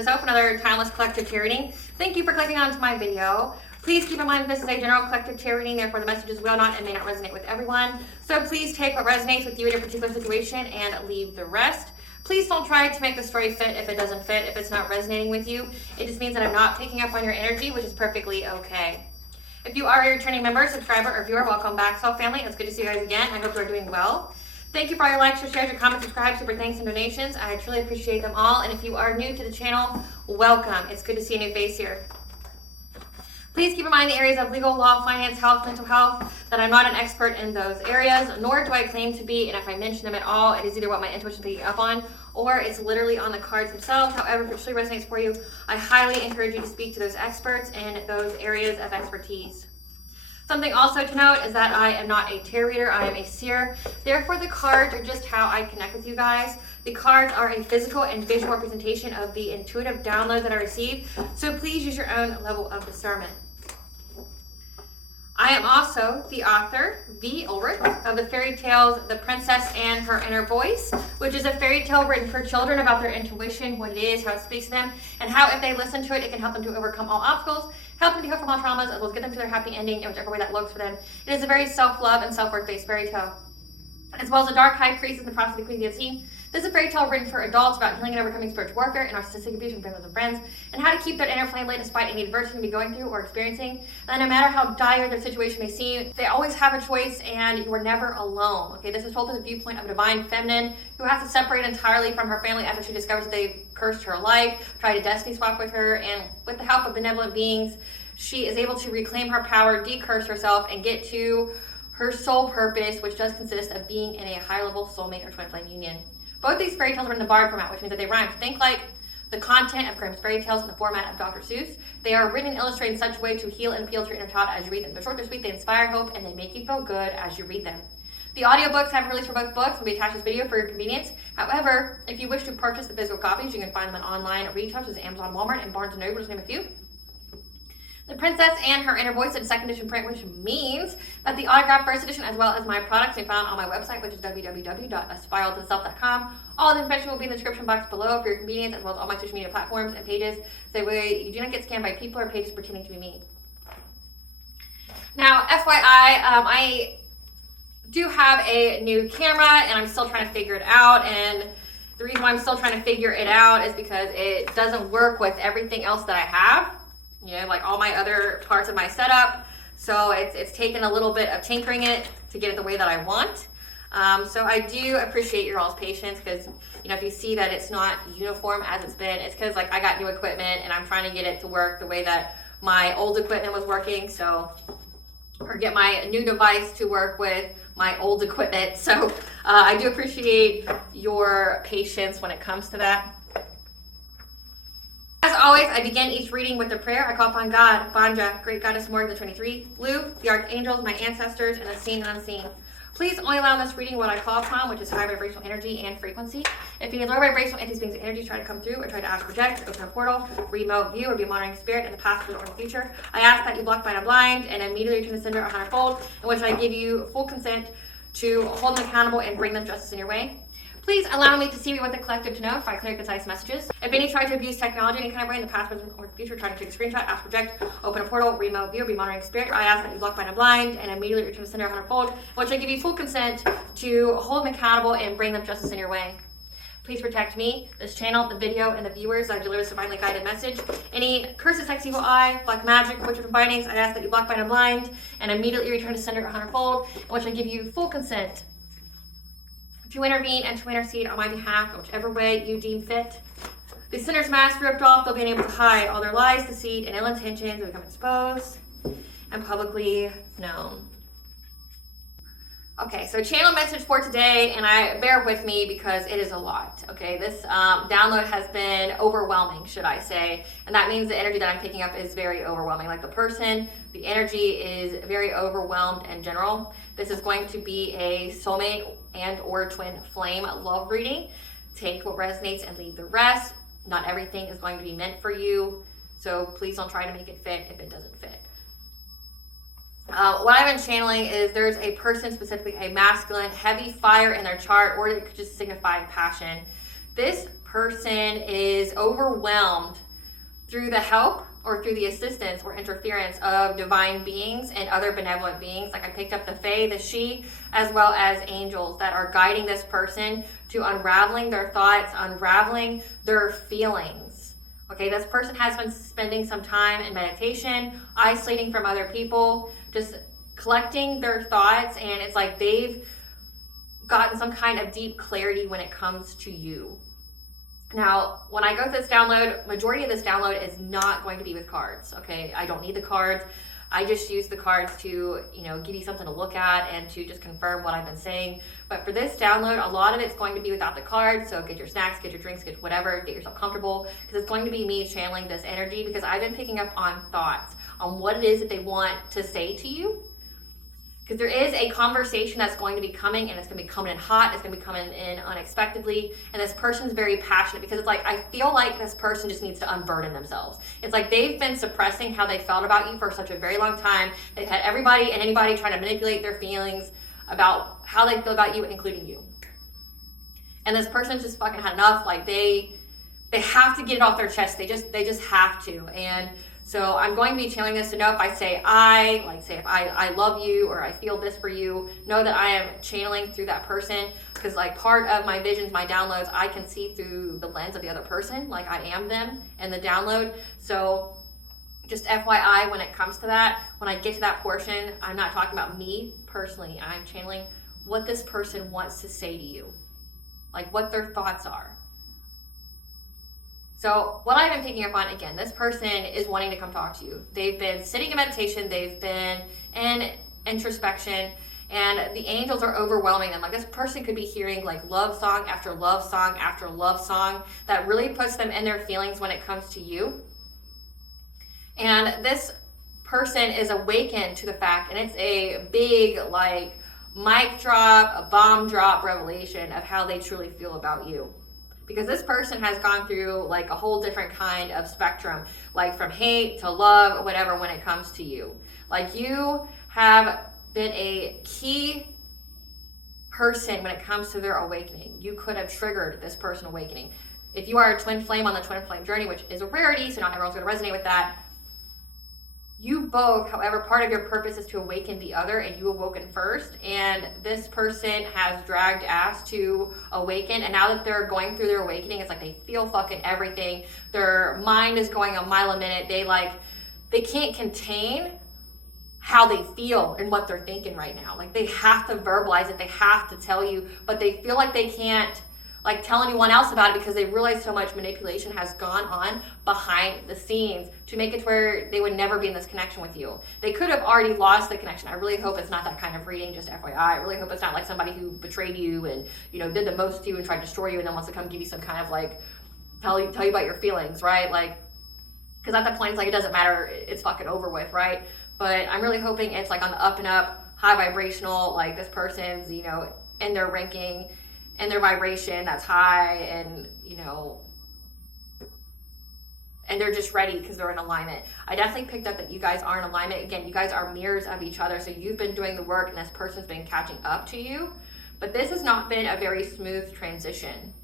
Astrological, another timeless collective tarot reading. Thank you for clicking onto my video. Please keep in mind this is a general collective tarot reading, therefore the messages will not and may not resonate with everyone. So please take what resonates with you in a particular situation and leave the rest. Please don't try to make the story fit if it doesn't fit, if it's not resonating with you. It just means that I'm not picking up on your energy, which is perfectly okay. If you are a returning member, subscriber, or viewer, welcome back, Soul Family. It's good to see you guys again. I hope you're doing well. Thank you for all your likes, your shares, your comments, subscribes, super thanks, and donations. I truly appreciate them all. And if you are new to the channel, welcome. It's good to see a new face here. Please keep in mind the areas of legal, law, finance, health, mental health, that I'm not an expert in those areas, nor do I claim to be, and if I mention them at all, it is either what my intuition is picking up on, or it's literally on the cards themselves. However, if it truly resonates for you, I highly encourage you to speak to those experts in those areas of expertise. Something also to note is that I am not a tarot reader, I am a seer. Therefore, the cards are just how I connect with you guys. The cards are a physical and visual representation of the intuitive downloads that I received, so please use your own level of discernment. I am also the author, V. Ulrich, of the fairy tales The Princess and Her Inner Voice, which is a fairy tale written for children about their intuition, what it is, how it speaks to them, and how if they listen to it, it can help them to overcome all obstacles, help them to heal from all traumas, as well as get them to their happy ending in whichever way that looks for them. It is a very self-love and self-worth-based fairy tale. As well as a dark high priestess and the prophet of the Queen of the Unseen. This is a fairy tale written for adults about healing and overcoming spiritual warfare and narcissistic abuse from families and friends, and how to keep their inner flame lit despite any adversity they may be going through or experiencing. And no matter how dire their situation may seem, they always have a choice and you are never alone. Okay, this is told through the viewpoint of a divine feminine who has to separate entirely from her family after she discovers that they've cursed her life, tried to destiny swap with her, and with the help of benevolent beings, she is able to reclaim her power, decurse herself, and get to her soul purpose, which does consist of being in a high-level soulmate or twin flame union. Both these fairy tales are in the bard format, which means that they rhyme. Think like the content of Grimm's fairy tales in the format of Dr. Seuss. They are written and illustrated in such a way to heal and appeal to your inner child as you read them. They're short, they're sweet, they inspire hope, and they make you feel good as you read them. The audiobooks have released for both books and will be attached to this video for your convenience. However, if you wish to purchase the physical copies, you can find them on online retailers such as Amazon, Walmart, and Barnes & Noble, to name a few. The Princess and Her Inner Voice in second edition print, which means that the autographed first edition, as well as my products, can be found on my website, which is www.aspiraltotheself.com. All the information will be in the description box below for your convenience, as well as all my social media platforms and pages, so that way you do not get scammed by people or pages pretending to be me. Now, FYI, I do have a new camera, and I'm still trying to figure it out, and the reason why I'm still trying to figure it out is because it doesn't work with everything else that I have. You know, like all my other parts of my setup. So it's taken a little bit of tinkering it to get it the way that I want. So I do appreciate your all's patience, because, you know, if you see that it's not uniform as it's been, it's because like I got new equipment and I'm trying to get it to work the way that my old equipment was working. So, or get my new device to work with my old equipment. So I do appreciate your patience when it comes to that. As always, I begin each reading with a prayer. I call upon God, Banja, Great Goddess Morgan the 23, Lu, the Archangels, my ancestors, and the seen and unseen. Please only allow in this reading what I call upon, which is high vibrational energy and frequency. If any low vibrational entities, beings, and energies try to come through or try to ask, project, open a portal, remote view, or be a monitoring spirit in the past, present, or the future, I ask that you block, bind, and blind, and immediately return the sender 100-fold, in which I give you full consent to hold them accountable and bring them justice in your way. Please allow me to see what the collective to know if I clear concise messages. If any try to abuse technology in any kind of way in the past, present, or the future, trying to take a screenshot, ask, project, open a portal, remote view, or be monitoring spirit, I ask that you block, bind, and blind, and immediately return the sender 100-fold, which I give you full consent to hold them accountable and bring them justice in your way. Please protect me, this channel, the video, and the viewers that I deliver this divinely guided message. Any curses, sex, evil eye, black magic, witches, and bindings, I ask that you block, bind, and blind, and immediately return to sender 100-fold, in which I give you full consent to intervene and to intercede on my behalf, whichever way you deem fit. The sinner's mask ripped off, they'll be unable to hide. All their lies, deceit, and ill intentions will become exposed and publicly known. Okay, so channel message for today, and bear with me because it is a lot. Okay, this download has been overwhelming, should I say, and that means the energy that I'm picking up is very overwhelming. Like the energy is very overwhelmed in general. This is going to be a soulmate and or twin flame love reading. Take what resonates and leave the rest. Not everything is going to be meant for you, so please don't try to make it fit if it doesn't fit. What I've been channeling is there's a person, specifically a masculine, heavy fire in their chart, or it could just signify passion. This person is overwhelmed through the help or through the assistance or interference of divine beings and other benevolent beings. Like I picked up the Fae, the She, as well as angels that are guiding this person to unraveling their thoughts, unraveling their feelings. Okay, this person has been spending some time in meditation, isolating from other people, just collecting their thoughts, and it's like they've gotten some kind of deep clarity when it comes to you. Now, when I go through this download, majority of this download is not going to be with cards, okay? I don't need the cards. I just use the cards to, give you something to look at and to just confirm what I've been saying. But for this download, a lot of it's going to be without the cards. So get your snacks, get your drinks, get whatever, get yourself comfortable, because it's going to be me channeling this energy, because I've been picking up on thoughts, on what it is that they want to say to you. Because there is a conversation that's going to be coming, and it's going to be coming in hot, it's going to be coming in unexpectedly, and this person's very passionate, because it's like, I feel like this person just needs to unburden themselves. It's like they've been suppressing how they felt about you for such a very long time. They've had everybody and anybody trying to manipulate their feelings about how they feel about you, including you. And this person's just fucking had enough. Like they have to get it off their chest. They just have to. And so I'm going to be channeling this to know if I say if I love you or I feel this for you, know that I am channeling through that person, because like part of my visions, my downloads, I can see through the lens of the other person, like I am them in the download. So just FYI, when it comes to that, when I get to that portion, I'm not talking about me personally. I'm channeling what this person wants to say to you, like what their thoughts are. So what I've been picking up on, again, this person is wanting to come talk to you. They've been sitting in meditation, they've been in introspection, and the angels are overwhelming them. Like this person could be hearing like love song after love song after love song that really puts them in their feelings when it comes to you. And this person is awakened to the fact, and it's a big like mic drop, a bomb drop revelation of how they truly feel about you. Because this person has gone through like a whole different kind of spectrum, like from hate to love, whatever, when it comes to you. Like you have been a key person when it comes to their awakening. You could have triggered this person awakening. If you are a twin flame on the twin flame journey, which is a rarity, so not everyone's going to resonate with that, you both, however, part of your purpose is to awaken the other, and you awoken first, and this person has dragged ass to awaken, and now that they're going through their awakening, it's like they feel fucking everything. Their mind is going a mile a minute. They can't contain how they feel and what they're thinking right now. Like they have to verbalize it, they have to tell you, but they feel like they can't like tell anyone else about it, because they realize so much manipulation has gone on behind the scenes to make it to where they would never be in this connection with you. They could have already lost the connection. I really hope it's not that kind of reading, just FYI. I really hope it's not like somebody who betrayed you and did the most to you and tried to destroy you and then wants to come give you some kind of like tell you about your feelings, right? Like, because at that point it's like it doesn't matter, it's fucking over with, right? But I'm really hoping it's like on the up and up, high vibrational, like this person's in their ranking and their vibration that's high, and and they're just ready because they're in alignment. I definitely picked up that you guys are in alignment. Again, you guys are mirrors of each other, so you've been doing the work and this person's been catching up to you. But this has not been a very smooth transition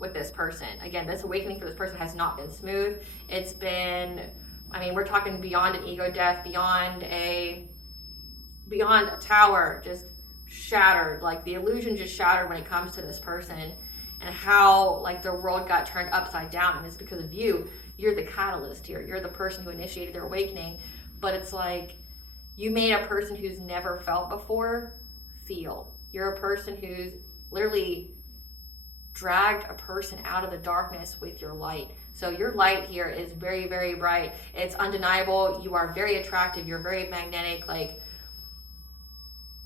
with this person. Again, this awakening for this person has not been smooth. It's been, we're talking beyond an ego death, beyond a tower, just shattered. Like the illusion just shattered when it comes to this person, and how like their world got turned upside down, and it's because of you. You're the catalyst here. You're the person who initiated their awakening. But it's like you made a person who's never felt before feel. You're a person who's literally dragged a person out of the darkness with your light. So your light here is very, very bright. It's undeniable. You are very attractive. You're very magnetic. Like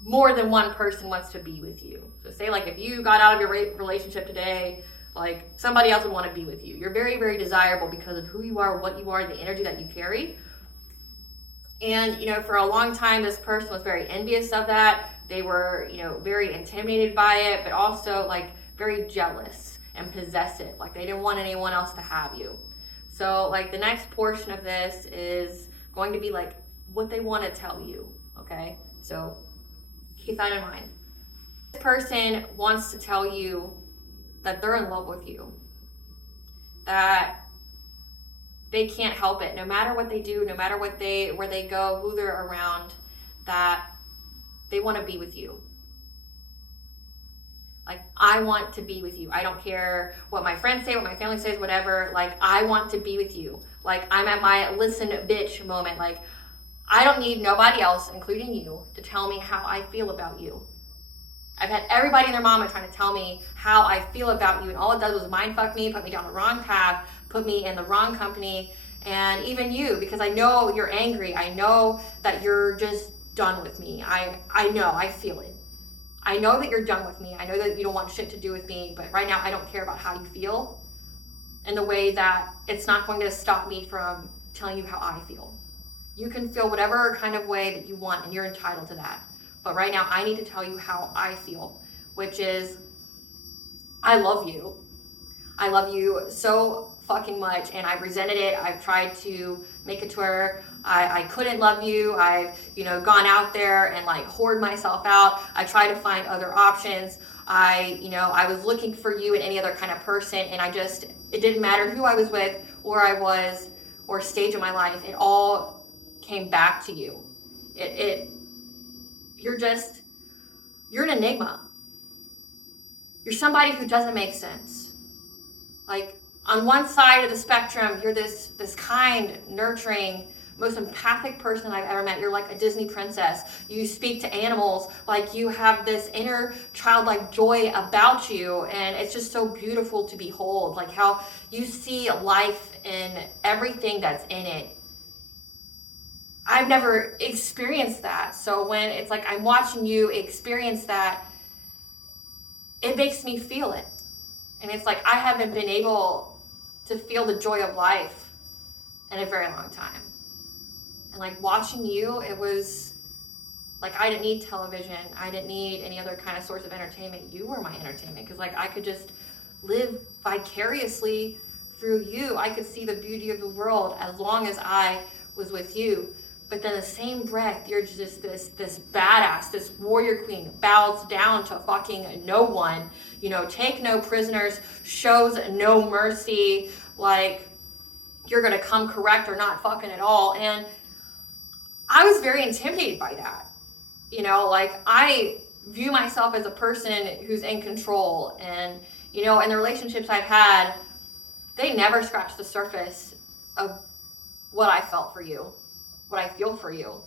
more than one person wants to be with you. So say like if you got out of your relationship today, like somebody else would want to be with you. You're very, very desirable because of who you are, what you are, the energy that you carry. And for a long time, this person was very envious of that. They were, very intimidated by it, but also like very jealous and possessive. Like they didn't want anyone else to have you. So like the next portion of this is going to be like what they want to tell you. Okay, so keep that in mind. This person wants to tell you that they're in love with you. that they can't help it. No matter what they do, no matter where they go, who they're around, that they want to be with you. Like, I want to be with you. I don't care what my friends say, what my family says, whatever. Like, I want to be with you. Like, I'm at my listen bitch moment. Like, I don't need nobody else, including you, to tell me how I feel about you. I've had everybody and their mama trying to tell me how I feel about you, and all it does was mindfuck me, put me down the wrong path, put me in the wrong company, and even you, because I know you're angry. I know that you're just done with me. I know, I feel it. I know that you're done with me. I know that you don't want shit to do with me, but right now I don't care about how you feel in the way that it's not going to stop me from telling you how I feel. You can feel whatever kind of way that you want, and you're entitled to that. But right now I need to tell you how I feel, which is, I love you. I love you so fucking much, and I've resented it. I've tried to make it to where I couldn't love you. I've, gone out there and like hoard myself out. I tried to find other options. I was looking for you and any other kind of person, and it didn't matter who I was with, where I was, or stage of my life. It all came back to you. You're an enigma. You're somebody who doesn't make sense. Like, on one side of the spectrum, you're this kind, nurturing, most empathic person I've ever met. You're like a Disney princess. You speak to animals like you have this inner childlike joy about you, and it's just so beautiful to behold. Like how you see life in everything that's in it. I've never experienced that. So when it's like I'm watching you experience that, it makes me feel it. And it's like I haven't been able to feel the joy of life in a very long time. And like watching you, it was like I didn't need television. I didn't need any other kind of source of entertainment. You were my entertainment, because like I could just live vicariously through you. I could see the beauty of the world as long as I was with you. But then the same breath, you're just this badass, this warrior queen, bows down to fucking no one, take no prisoners, shows no mercy, like you're gonna come correct or not fucking at all. And I was very intimidated by that. Like I view myself as a person who's in control, and in the relationships I've had, they never scratched the surface of what I felt for you, what I feel for you.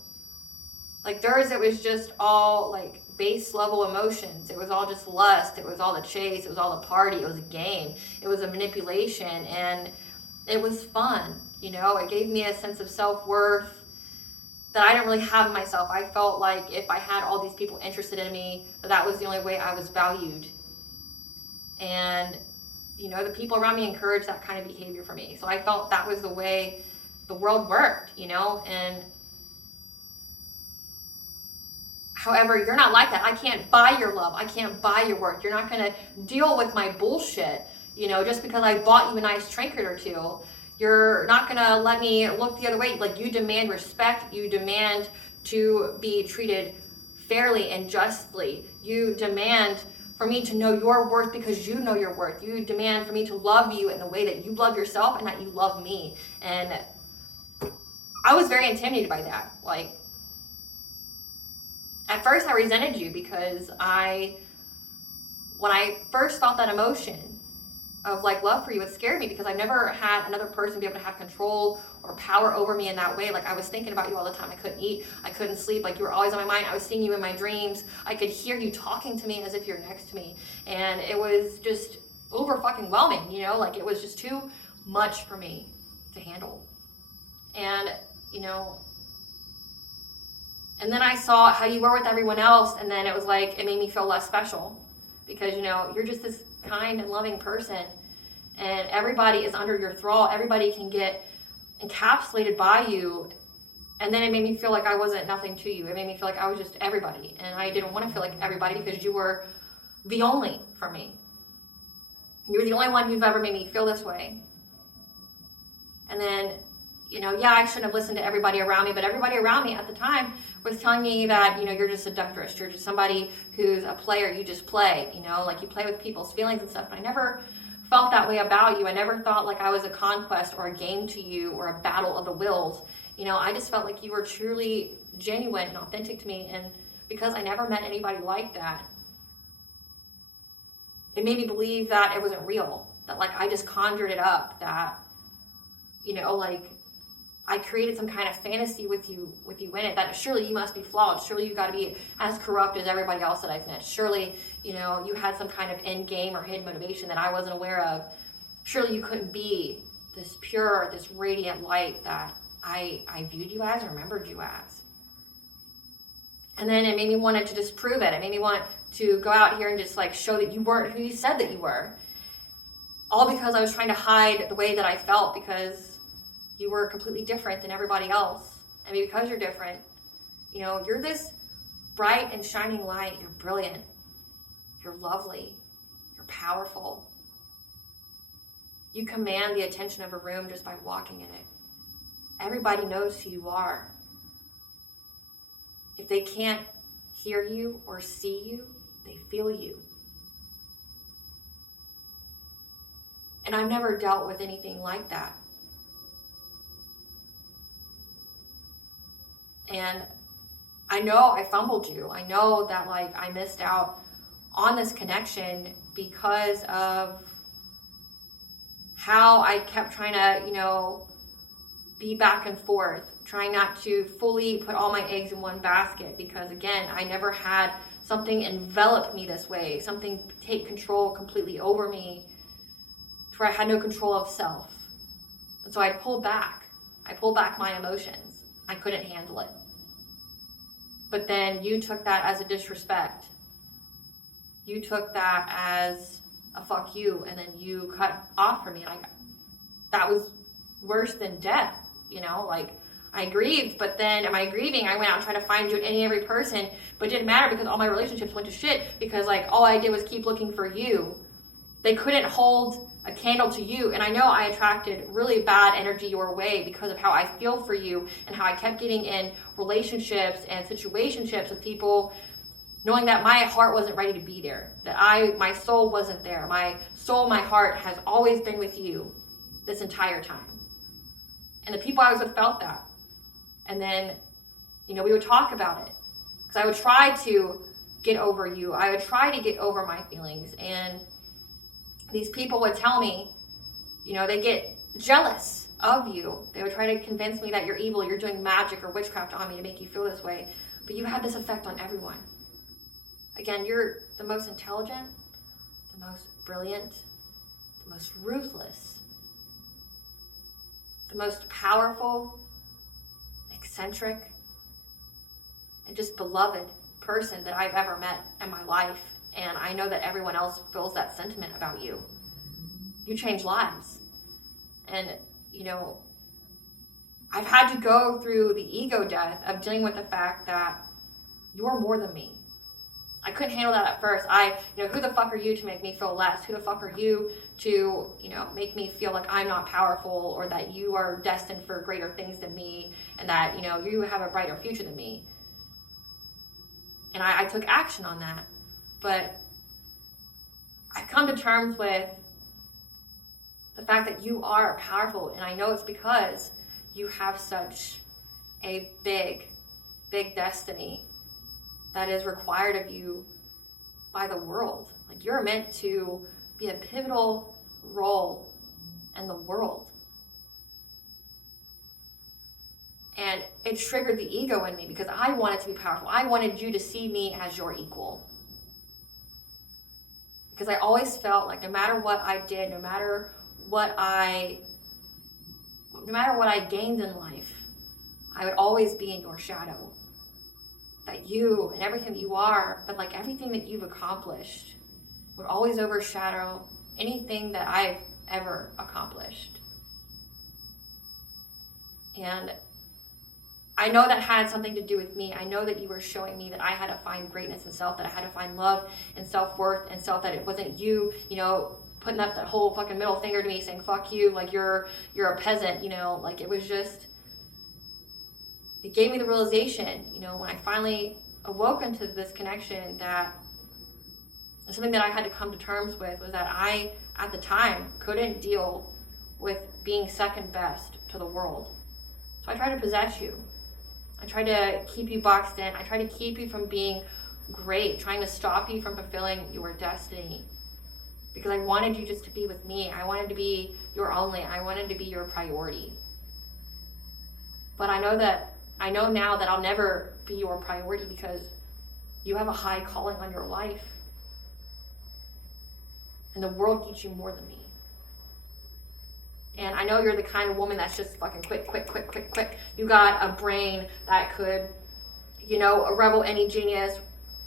Like theirs, it was just all like base level emotions. It was all just lust. It was all the chase. It was all the party. It was a game. It was a manipulation, and it was fun. It gave me a sense of self-worth that I didn't really have in myself. I felt like if I had all these people interested in me, that was the only way I was valued. And, the people around me encouraged that kind of behavior for me. So I felt that was the way the world worked, and however, you're not like that. I can't buy your love. I can't buy your worth. You're not going to deal with my bullshit, just because I bought you a nice trinket or two. You're not going to let me look the other way. Like, you demand respect. You demand to be treated fairly and justly. You demand for me to know your worth because you know your worth. You demand for me to love you in the way that you love yourself and that you love me. And I was very intimidated by that. Like, at first I resented you because when I first felt that emotion of like love for you, it scared me because I've never had another person be able to have control or power over me in that way. Like I was thinking about you all the time. I couldn't eat. I couldn't sleep. Like you were always on my mind. I was seeing you in my dreams. I could hear you talking to me as if you're next to me. And it was just over fucking whelming, like it was just too much for me to handle. And, and then I saw how you were with everyone else, and then it was like, it made me feel less special because, you're just this kind and loving person, and everybody is under your thrall. Everybody can get encapsulated by you, and then it made me feel like I wasn't nothing to you. It made me feel like I was just everybody, and I didn't want to feel like everybody because you were the only for me. You were the only one who's ever made me feel this way. And then, I shouldn't have listened to everybody around me, but everybody around me at the time was telling me that, you're just a seductress. You're just somebody who's a player. You just play, like you play with people's feelings and stuff. But I never felt that way about you. I never thought like I was a conquest or a game to you or a battle of the wills. You know, I just felt like you were truly genuine and authentic to me. And because I never met anybody like that, it made me believe that it wasn't real. That like I just conjured it up, that, you know, like I created some kind of fantasy with you in it, that surely you must be flawed. Surely you got to be as corrupt as everybody else that I've met. Surely, you know, you had some kind of end game or hidden motivation that I wasn't aware of. Surely you couldn't be this pure, this radiant light that I viewed you as or remembered you as. And then it made me want to disprove it. It made me want to go out here and just like show that you weren't who you said that you were. All because I was trying to hide the way that I felt, because you were completely different than everybody else. And because you're different, you know, you're this bright and shining light. You're brilliant. You're lovely. You're powerful. You command the attention of a room just by walking in it. Everybody knows who you are. If they can't hear you or see you, they feel you. And I've never dealt with anything like that. And I know I fumbled you. I know that like I missed out on this connection because of how I kept trying to, you know, be back and forth, trying not to fully put all my eggs in one basket, because again, I never had something envelop me this way, something take control completely over me to where I had no control of self. And so I pulled back. I pulled back my emotions. I couldn't handle it. But then you took that as a disrespect. You took that as a fuck you, and then you cut off from me. And that was worse than death, you know? Like, I grieved, but then in my grieving, I went out and tried to find you in any and every person, but it didn't matter because all my relationships went to shit, because like all I did was keep looking for you. They couldn't hold a candle to you. And I know I attracted really bad energy your way because of how I feel for you and how I kept getting in relationships and situationships with people knowing that my heart wasn't ready to be there, that my soul wasn't there. My soul, my heart has always been with you this entire time. And the people I was with felt that. And then, you know, we would talk about it, because I would try to get over you. I would try to get over my feelings. And these people would tell me, you know, they get jealous of you. They would try to convince me that you're evil, you're doing magic or witchcraft on me to make you feel this way. But you had this effect on everyone. Again, you're the most intelligent, the most brilliant, the most ruthless, the most powerful, eccentric, and just beloved person that I've ever met in my life. And I know that everyone else feels that sentiment about you. You change lives. And, you know, I've had to go through the ego death of dealing with the fact that you're more than me. I couldn't handle that at first. Who the fuck are you to make me feel less? Who the fuck are you to, you know, make me feel like I'm not powerful, or that you are destined for greater things than me, and that, you know, you have a brighter future than me. And I took action on that. But I've come to terms with the fact that you are powerful, and I know it's because you have such a big, big destiny that is required of you by the world. Like, you're meant to be a pivotal role in the world. And it triggered the ego in me because I wanted to be powerful. I wanted you to see me as your equal. Because I always felt like no matter what I did, no matter what I gained in life, I would always be in your shadow. That you and everything that you are, but like everything that you've accomplished, would always overshadow anything that I've ever accomplished. And I know that had something to do with me. I know that you were showing me that I had to find greatness in self, that I had to find love and self-worth and self, that it wasn't you, you know, putting up that whole fucking middle finger to me saying, fuck you, like you're a peasant, you know, like it was just, it gave me the realization, you know, when I finally awoke into this connection, that And something that I had to come to terms with was that I, at the time, couldn't deal with being second best to the world. So I tried to possess you. I tried to keep you boxed in. I tried to keep you from being great, trying to stop you from fulfilling your destiny. Because I wanted you just to be with me. I wanted to be your only. I wanted to be your priority. But I know now that I'll never be your priority because you have a high calling on your life. And the world needs you more than me. And I know you're the kind of woman that's just fucking quick. You got a brain that could, revel any genius,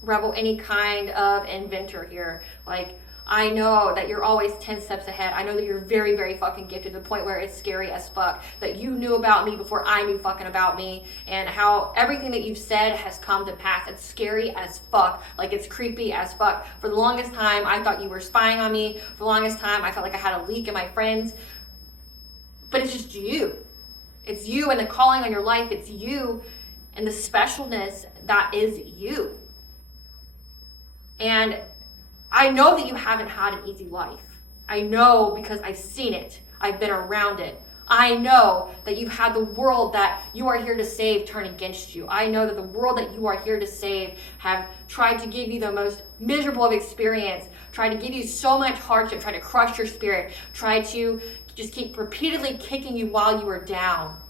revel any kind of inventor here. Like, I know that you're always 10 steps ahead. I know that you're very, very fucking gifted to the point where it's scary as fuck. That you knew about me before I knew fucking about me. And how everything that you've said has come to pass. It's scary as fuck. Like, it's creepy as fuck. For the longest time, I thought you were spying on me. For the longest time, I felt like I had a leak in my friends. But it's just you. It's you and the calling on your life. It's you and the specialness that is you. And I know that you haven't had an easy life. I know because I've seen it. I've been around it. I know that you've had the world that you are here to save turn against you. I know that the world that you are here to save have tried to give you the most miserable of experience, tried to give you so much hardship, tried to crush your spirit, tried to just keep repeatedly kicking you while you were down.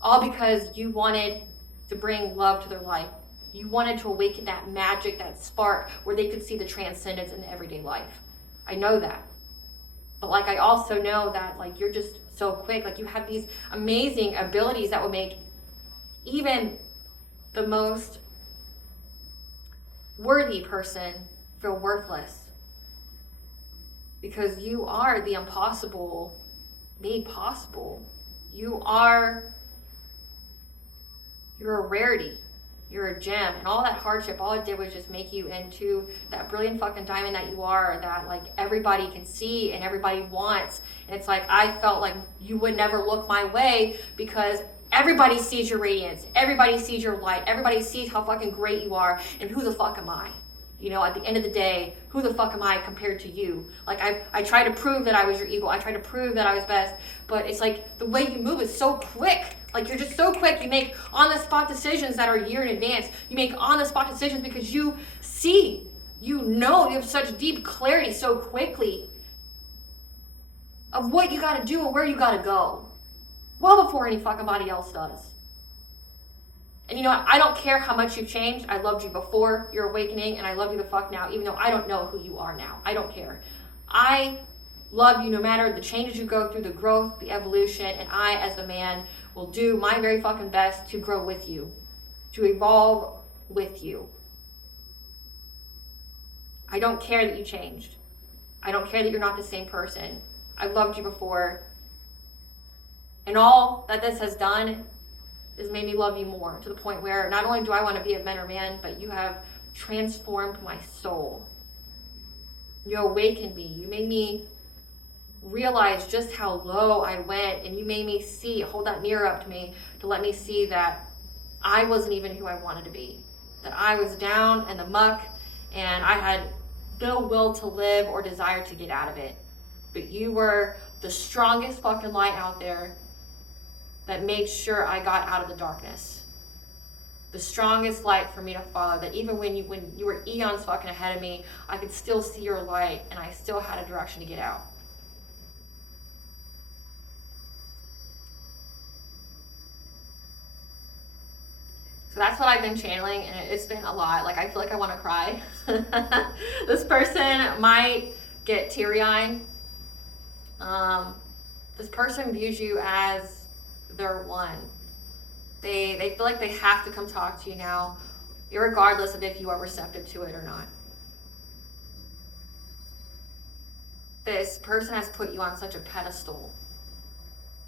All because you wanted to bring love to their life. You wanted to awaken that magic, that spark where they could see the transcendence in everyday life. I know that. But I also know that you're just so quick. You have these amazing abilities that will make even the most worthy person feel worthless. Because you are the impossible made possible. You're a rarity. You're a gem. And all that hardship, all it did was just make you into that brilliant fucking diamond that you are, that everybody can see and everybody wants. And it's I felt like you would never look my way because everybody sees your radiance. Everybody sees your light. Everybody sees how fucking great you are. And who the fuck am I? At the end of the day, who the fuck am I compared to you? I try to prove that I was your equal. I try to prove that I was best. But it's the way you move is so quick. You're just so quick. You make on-the-spot decisions that are a year in advance. You make on-the-spot decisions because you see, you have such deep clarity so quickly of what you got to do and where you got to go. Well before any fucking body else does. And I don't care how much you've changed. I loved you before your awakening, and I love you the fuck now, even though I don't know who you are now. I don't care. I love you no matter the changes you go through, the growth, the evolution, and I, as a man, will do my very fucking best to grow with you, to evolve with you. I don't care that you changed. I don't care that you're not the same person. I loved you before. And all that this has done is made me love you more, to the point where not only do I want to be a better man, but you have transformed my soul. You awakened me. You made me realize just how low I went, and you made me hold that mirror up to me to let me see that I wasn't even who I wanted to be. That I was down in the muck, and I had no will to live or desire to get out of it. But you were the strongest fucking light out there that made sure I got out of the darkness. The strongest light for me to follow, that even when you were eons fucking ahead of me, I could still see your light, and I still had a direction to get out. So that's what I've been channeling, and it's been a lot. I feel like I want to cry. This person might get teary-eyed. This person views you as their one. They feel like they have to come talk to you now, irregardless of if you are receptive to it or not. This person has put you on such a pedestal.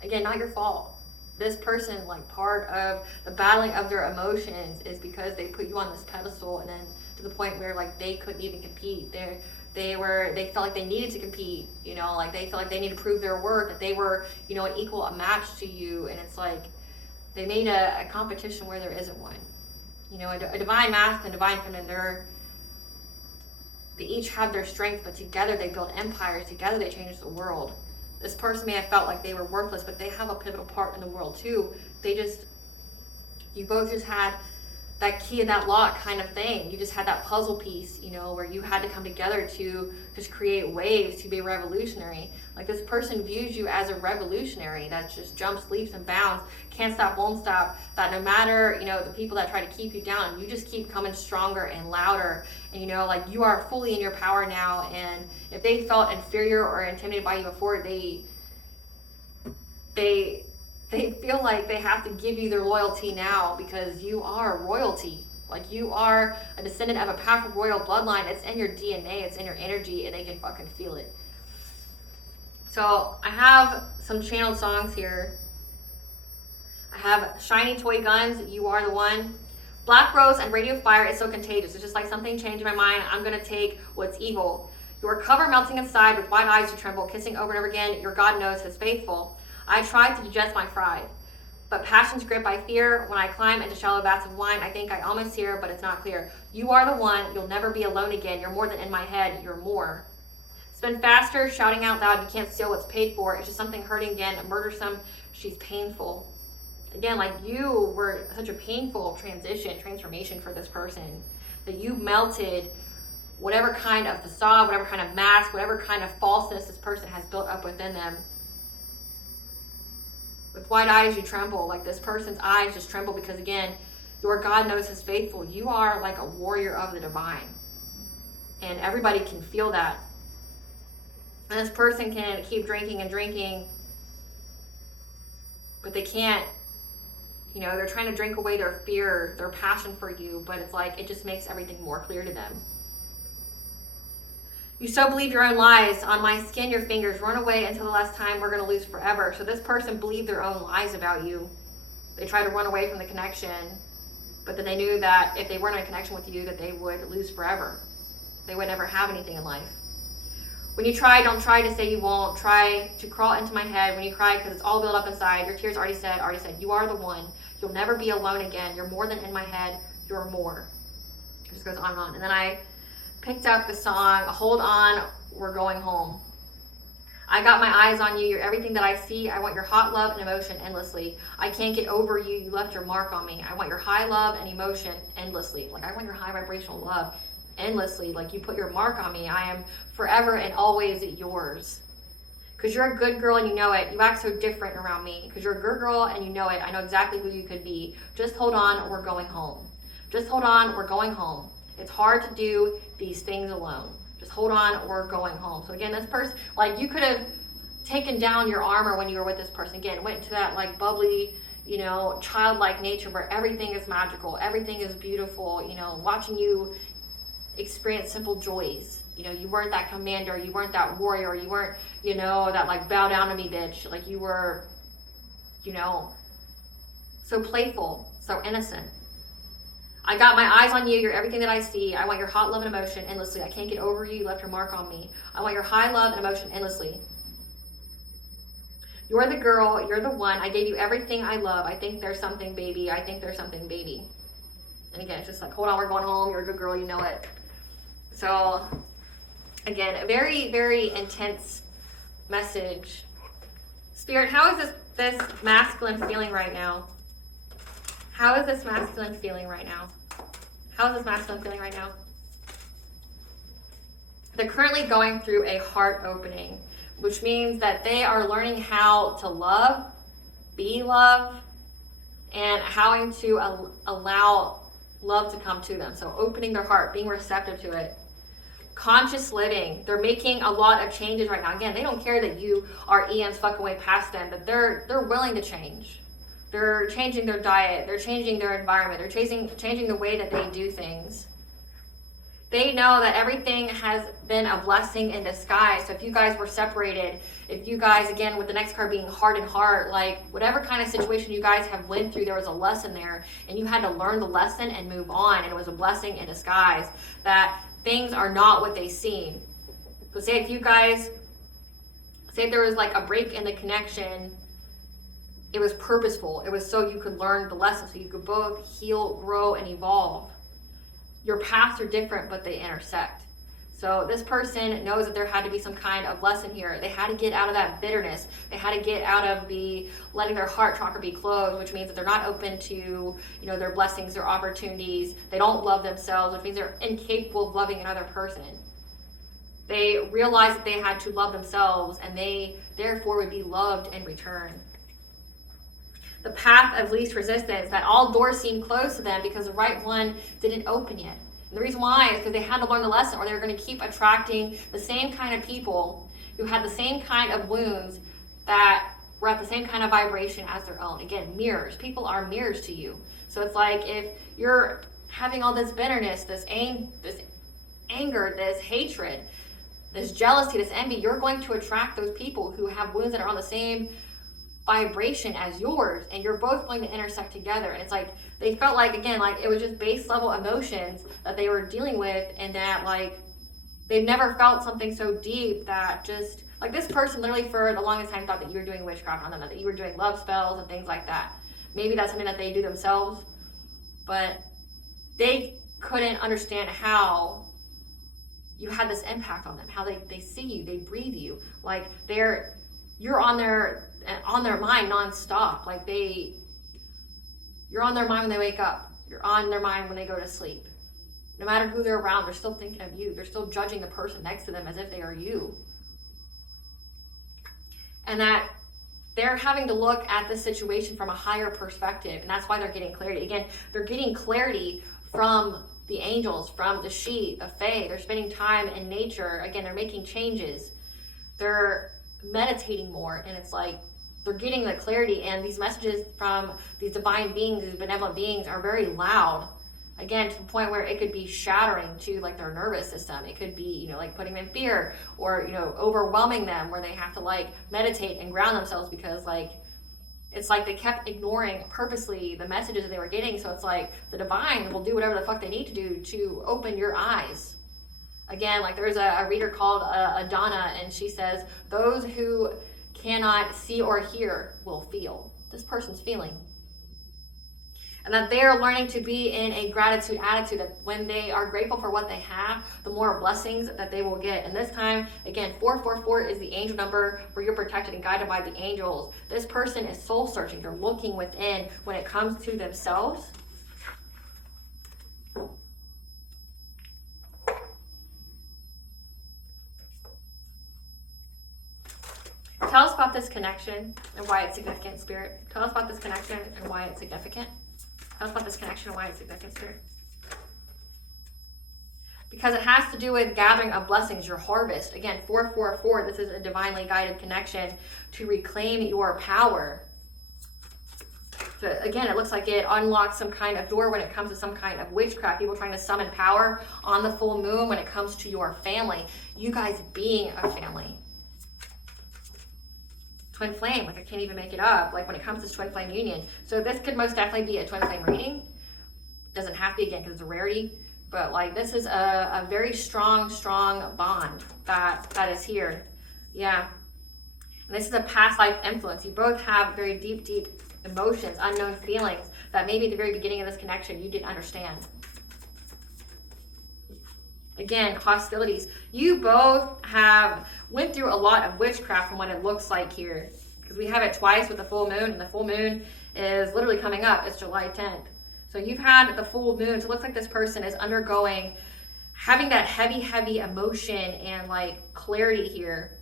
Again, not your fault. This person, part of the battling of their emotions is because they put you on this pedestal, and then to the point where they couldn't even compete. They felt like they needed to compete, they felt like they needed to prove their worth, that they were, an equal, a match to you. And it's they made a competition where there isn't one. A divine masculine, divine feminine, They each had their strength, but together they built empires. Together they changed the world. This person may have felt like they were worthless, but they have a pivotal part in the world too. You both just had that key in that lock kind of thing. You just had that puzzle piece, where you had to come together to just create waves, to be revolutionary. Like, this person views you as a revolutionary that just jumps, leaps, and bounds, can't stop, won't stop, that no matter, the people that try to keep you down, you just keep coming stronger and louder. And, like, you are fully in your power now. And if they felt inferior or intimidated by you before, they feel like they have to give you their loyalty now, because you are royalty. Like, you are a descendant of a powerful royal bloodline. It's in your DNA, it's in your energy, and they can fucking feel it. So I have some channeled songs here. I have Shiny Toy Guns, You Are the One. Black Rose and Radio Fire is so contagious. It's just like something changed my mind. I'm gonna take what's evil. Your cover melting inside, with wide eyes you tremble, kissing over and over again, your God knows is faithful. I try to digest my pride, but passion's grip I fear. When I climb into shallow vats of wine, I think I almost hear, but it's not clear. You are the one, you'll never be alone again. You're more than in my head, you're more. Spin faster, shouting out loud, you can't steal what's paid for. It's just something hurting again, murdersome, she's painful. Again, like, you were such a painful transformation for this person, that you melted whatever kind of facade, whatever kind of mask, whatever kind of falseness this person has built up within them. With wide eyes you tremble, like this person's eyes just tremble, because again, your God knows is faithful. You are like a warrior of the divine. And everybody can feel that. And this person can keep drinking and drinking, but they can't, they're trying to drink away their fear, their passion for you, but it's like, it just makes everything more clear to them. You so believe your own lies. On my skin, your fingers run away until the last time we're going to lose forever. So this person believed their own lies about you. They tried to run away from the connection, but then they knew that if they weren't in a connection with you, that they would lose forever. They would never have anything in life. When you try, don't try to say you won't. Try to crawl into my head when you cry, because it's all built up inside. Your tears already said, you are the one. You'll never be alone again. You're more than in my head. You're more. It just goes on and on. And then I picked up the song, Hold On, We're Going Home. I got my eyes on you. You're everything that I see. I want your hot love and emotion endlessly. I can't get over you. You left your mark on me. I want your high love and emotion endlessly. Like, I want your high vibrational love endlessly. Like, you put your mark on me. I am forever and always yours. Because you're a good girl and you know it. You act so different around me. Because you're a good girl and you know it. I know exactly who you could be. Just hold on. We're going home. Just hold on. We're going home. It's hard to do these things alone. Just hold on, we're going home. So again, this person, like, you could have taken down your armor when you were with this person. Again, went into that like bubbly, childlike nature where everything is magical, everything is beautiful, watching you experience simple joys. You weren't that commander, you weren't that warrior, you weren't, that like bow down to me bitch. Like, you were, so playful, so innocent. I got my eyes on you. You're everything that I see. I want your hot love and emotion endlessly. I can't get over you. You left your mark on me. I want your high love and emotion endlessly. You're the girl. You're the one. I gave you everything I love. I think there's something, baby. I think there's something, baby. And again, it's just like, hold on, we're going home. You're a good girl. You know it. So, again, a very, very intense message. Spirit, how is this masculine feeling right now? How is this masculine feeling right now? How is this masculine feeling right now? They're currently going through a heart opening, which means that they are learning how to love, be loved, and how to allow love to come to them. So opening their heart, being receptive to it. Conscious living. They're making a lot of changes right now. Again, they don't care that you are eons fucking way past them, but they're willing to change. They're changing their diet. They're changing their environment. They're changing the way that they do things. They know that everything has been a blessing in disguise. So if you guys were separated, if you guys, again, with the next card being heart and heart, like whatever kind of situation you guys have went through, there was a lesson there and you had to learn the lesson and move on. And it was a blessing in disguise that things are not what they seem. So say if there was like a break in the connection, it was purposeful. It was so you could learn the lesson, so you could both heal, grow, and evolve. Your paths are different, but they intersect. So this person knows that there had to be some kind of lesson here. They had to get out of that bitterness. They had to get out of the letting their heart chakra be closed, which means that they're not open to, their blessings, their opportunities. They don't love themselves, which means they're incapable of loving another person. They realized that they had to love themselves, and they therefore would be loved in return. The path of least resistance, that all doors seemed closed to them because the right one didn't open yet. And the reason why is because they had to learn the lesson, or they were going to keep attracting the same kind of people who had the same kind of wounds that were at the same kind of vibration as their own. Again, mirrors. People are mirrors to you. So it's like if you're having all this bitterness, this anger, this hatred, this jealousy, this envy, you're going to attract those people who have wounds that are on the same vibration as yours, and you're both going to intersect together. And it's like they felt like, again, like it was just base level emotions that they were dealing with, and that like they've never felt something so deep that just like this person literally for the longest time thought that you were doing witchcraft on them, that you were doing love spells and things like that. Maybe that's something that they do themselves, but they couldn't understand how you had this impact on them, how they see you, they breathe you, like you're on their mind nonstop. Like you're on their mind when they wake up. You're on their mind when they go to sleep. No matter who they're around, they're still thinking of you. They're still judging the person next to them as if they are you. And that they're having to look at this situation from a higher perspective. And that's why they're getting clarity. Again, they're getting clarity from the angels, from the she, the fae. They're spending time in nature. Again, they're making changes. They're meditating more, and it's like they're getting the clarity, and these messages from these divine beings, these benevolent beings, are very loud, again, to the point where it could be shattering to like their nervous system. It could be like putting them in fear, or overwhelming them, where they have to like meditate and ground themselves, because like it's like they kept ignoring purposely the messages that they were getting. So it's like the divine will do whatever the fuck they need to do to open your eyes. Again, like there's a reader called Adana, and she says, those who cannot see or hear will feel. This person's feeling. And that they're learning to be in a gratitude attitude, that when they are grateful for what they have, the more blessings that they will get. And this time, again, 444 is the angel number where you're protected and guided by the angels. This person is soul searching. They're looking within when it comes to themselves. Tell us about this connection and why it's significant, Spirit. Tell us about this connection and why it's significant. Tell us about this connection and why it's significant, Spirit. Because it has to do with gathering of blessings, your harvest. Again, 444, this is a divinely guided connection to reclaim your power. So again, it looks like it unlocks some kind of door when it comes to some kind of witchcraft. People trying to summon power on the full moon when it comes to your family. You guys being a family. Twin flame, like I can't even make it up, like when it comes to twin flame union. So this could most definitely be a twin flame reading. Doesn't have to be, again, because it's a rarity, but like this is a very strong bond that is here. Yeah. And this is a past life influence. You both have very deep emotions, unknown feelings that maybe at the very beginning of this connection you didn't understand. Again, hostilities. You both went through a lot of witchcraft from what it looks like here, because we have it twice with the full moon, and the full moon is literally coming up. It's July 10th. So you've had the full moon. So it looks like this person is having that heavy emotion and like clarity here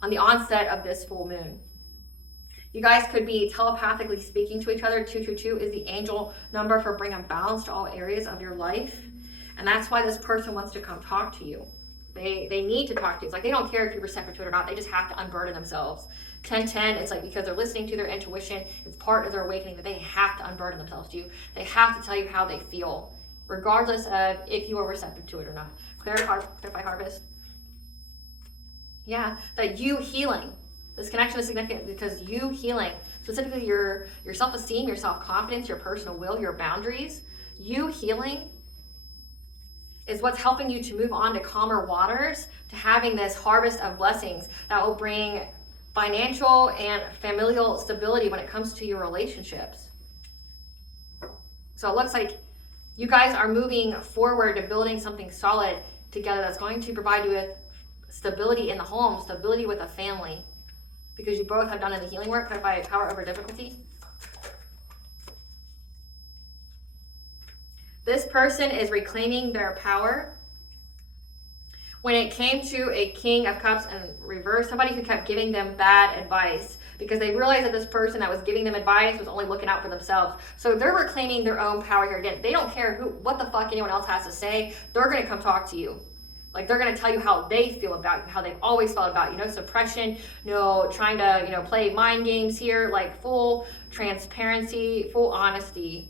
on the onset of this full moon. You guys could be telepathically speaking to each other. 222 is the angel number for bringing balance to all areas of your life. And that's why this person wants to come talk to you. They need to talk to you. It's like they don't care if you're receptive to it or not. They just have to unburden themselves. 1010, it's like because they're listening to their intuition, it's part of their awakening that they have to unburden themselves to you. They have to tell you how they feel, regardless of if you are receptive to it or not. Clarify harvest. Yeah, that you healing. This connection is significant because you healing, specifically your self-esteem, your self-confidence, your personal will, your boundaries, you healing is what's helping you to move on to calmer waters, to having this harvest of blessings that will bring financial and familial stability when it comes to your relationships. So it looks like You guys are moving forward to building something solid together that's going to provide you with stability in the home, stability with a family, because you both have done in the healing work, clarify power over difficulty. This person is reclaiming their power. When it came to a King of Cups in reverse, somebody who kept giving them bad advice because they realized that this person that was giving them advice was only looking out for themselves. So they're reclaiming their own power here. Again, they don't care what the fuck anyone else has to say. They're going to come talk to you. Like, they're going to tell you how they feel about you, how they've always felt about you. No suppression, no trying to, play mind games here. Like, full transparency, full honesty.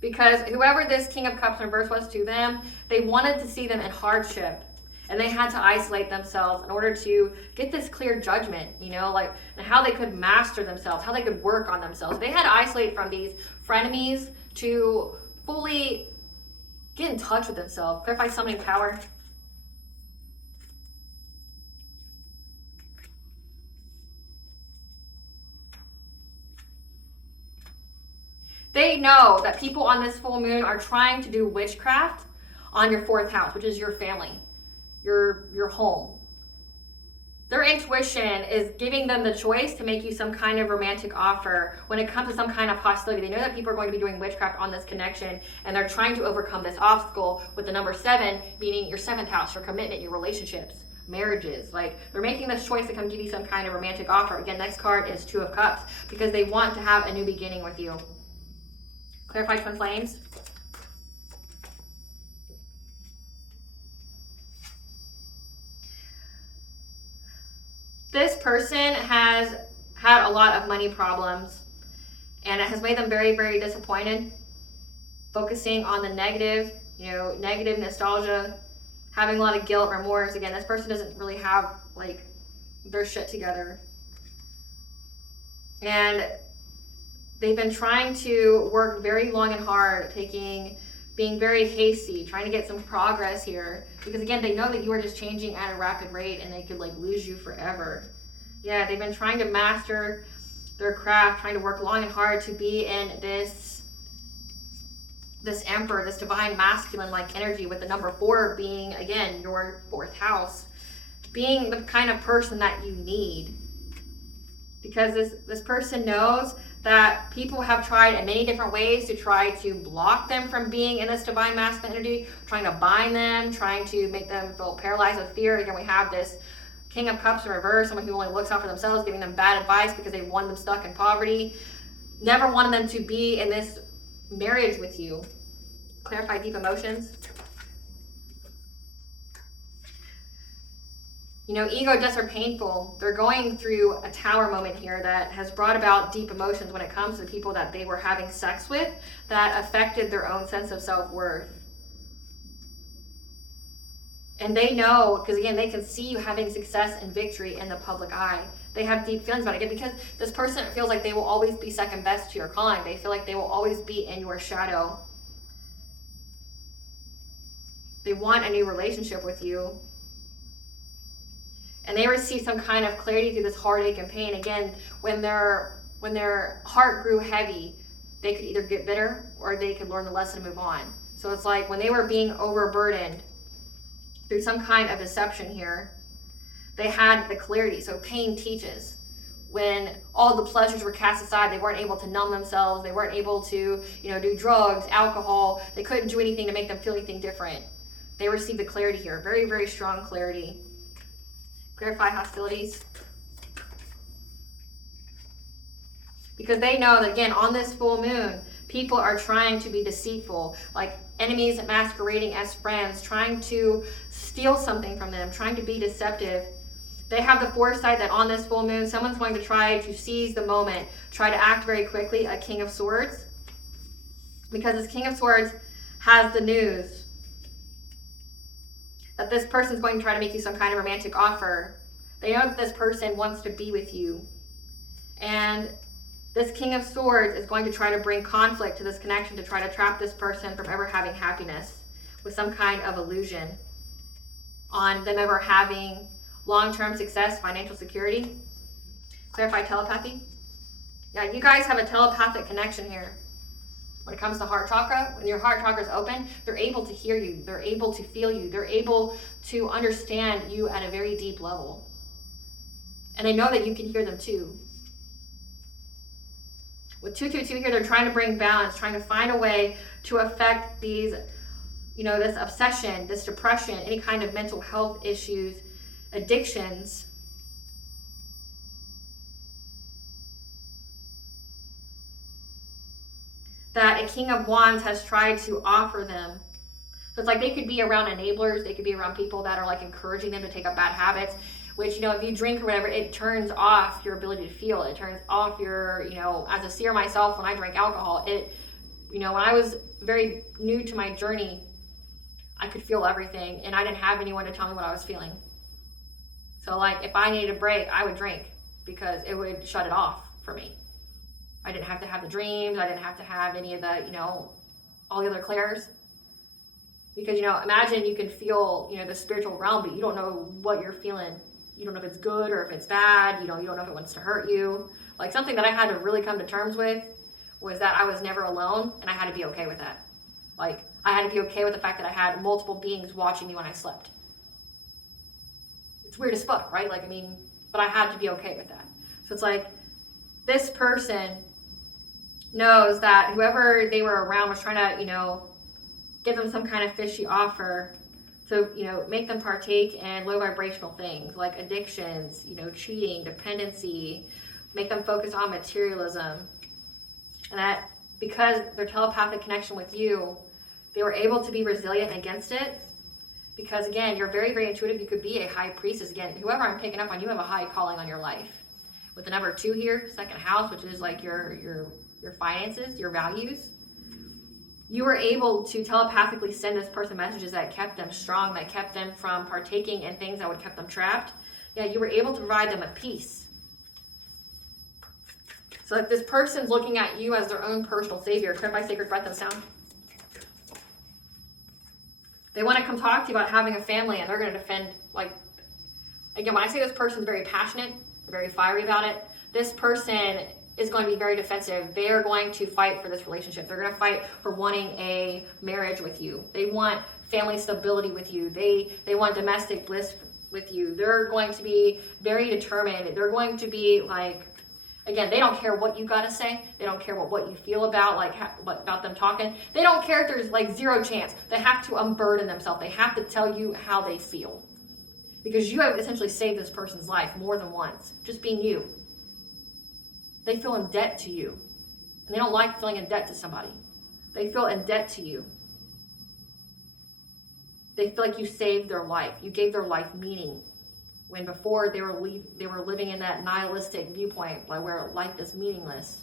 Because whoever this King of Cups in reverse was to them, they wanted to see them in hardship. And they had to isolate themselves in order to get this clear judgment, and how they could master themselves, how they could work on themselves. They had to isolate from these frenemies to fully get in touch with themselves. Clarify summoning power. They know that people on this full moon are trying to do witchcraft on your 4th house, which is your family, your home. Their intuition is giving them the choice to make you some kind of romantic offer when it comes to some kind of hostility. They know that people are going to be doing witchcraft on this connection, and they're trying to overcome this obstacle with the number 7, meaning your 7th house, your commitment, your relationships, marriages. Like, they're making this choice to come give you some kind of romantic offer. Again, next card is 2 of Cups, because they want to have a new beginning with you. Clarify twin flames. This person has had a lot of money problems, and it has made them very, very disappointed, focusing on the negative, negative nostalgia, having a lot of guilt, remorse. Again, this person doesn't really have their shit together. And they've been trying to work very long and hard, being very hasty, trying to get some progress here. Because again, they know that you are just changing at a rapid rate and they could lose you forever. Yeah, they've been trying to master their craft, trying to work long and hard to be in this emperor, this divine masculine-like energy, with the number 4 being, again, your 4th house. Being the kind of person that you need. Because this person knows that people have tried in many different ways to try to block them from being in this divine masculine energy, trying to bind them, trying to make them feel paralyzed with fear. Again, we have this King of Cups in reverse, someone who only looks out for themselves, giving them bad advice because they want them stuck in poverty. Never wanted them to be in this marriage with you. Clarify deep emotions. Ego deaths are painful. They're going through a tower moment here that has brought about deep emotions when it comes to the people that they were having sex with that affected their own sense of self-worth. And they know, because again, they can see you having success and victory in the public eye. They have deep feelings about it. Again, because this person feels like they will always be second best to your calling. They feel like they will always be in your shadow. They want a new relationship with you. And they receive some kind of clarity through this heartache and pain. Again, when their heart grew heavy, they could either get bitter or they could learn the lesson and move on. So it's like when they were being overburdened through some kind of deception here, they had the clarity. So pain teaches. When all the pleasures were cast aside, they weren't able to numb themselves. They weren't able to, do drugs, alcohol. They couldn't do anything to make them feel anything different. They received the clarity here. Very, very strong clarity. Clarify hostilities. Because they know that, again, on this full moon, people are trying to be deceitful, like enemies masquerading as friends, trying to steal something from them, trying to be deceptive. They have the foresight that on this full moon, someone's going to try to seize the moment, try to act very quickly, a King of Swords. Because this King of Swords has the news that this person's going to try to make you some kind of romantic offer. They know that this person wants to be with you. And this King of Swords is going to try to bring conflict to this connection, to try to trap this person from ever having happiness with some kind of illusion on them ever having long-term success, financial security. Clarify telepathy. Yeah, you guys have a telepathic connection here. When it comes to heart chakra, when your heart chakra is open, they're able to hear you. They're able to feel you. They're able to understand you at a very deep level. And they know that you can hear them too. With 222 here, they're trying to bring balance, trying to find a way to affect these, this obsession, this depression, any kind of mental health issues, addictions. That a King of Wands has tried to offer them. So it's like they could be around enablers, they could be around people that are like encouraging them to take up bad habits, which, if you drink or whatever, it turns off your ability to feel. It turns off your, as a seer myself, when I drank alcohol, when I was very new to my journey, I could feel everything and I didn't have anyone to tell me what I was feeling. So like if I needed a break, I would drink because it would shut it off for me. I didn't have to have the dreams. I didn't have to have any of the, all the other clairs. Because, imagine you can feel, the spiritual realm, but you don't know what you're feeling. You don't know if it's good or if it's bad. You don't know if it wants to hurt you. Like something that I had to really come to terms with was that I was never alone, and I had to be okay with that. Like I had to be okay with the fact that I had multiple beings watching me when I slept. It's weird as fuck, right? But I had to be okay with that. So it's like this person knows that whoever they were around was trying to, give them some kind of fishy offer to, make them partake in low vibrational things like addictions, cheating, dependency, make them focus on materialism. And that because their telepathic connection with you, they were able to be resilient against it. Because again, you're very, very intuitive. You could be a high priestess. Again, whoever I'm picking up on, you have a high calling on your life. With the number 2 here, second house, which is like your finances, your values. You were able to telepathically send this person messages that kept them strong, that kept them from partaking in things that would keep them trapped. Yeah, you were able to provide them a peace. So if this person's looking at you as their own personal savior, clear by sacred breath and sound. They want to come talk to you about having a family, and they're going to defend, again, when I say this person's very passionate, very fiery about it, this person is going to be very defensive. They are going to fight for this relationship. They're going to fight for wanting a marriage with you. They want family stability with you. They want domestic bliss with you. They're going to be very determined. They're going to be again, they don't care what you got to say. They don't care what you feel about, about them talking. They don't care if there's zero chance. They have to unburden themselves. They have to tell you how they feel. Because you have essentially saved this person's life more than once. Just being you. They feel in debt to you. And they don't like feeling in debt to somebody. They feel in debt to you. They feel like you saved their life. You gave their life meaning. When before they were living in that nihilistic viewpoint where life is meaningless.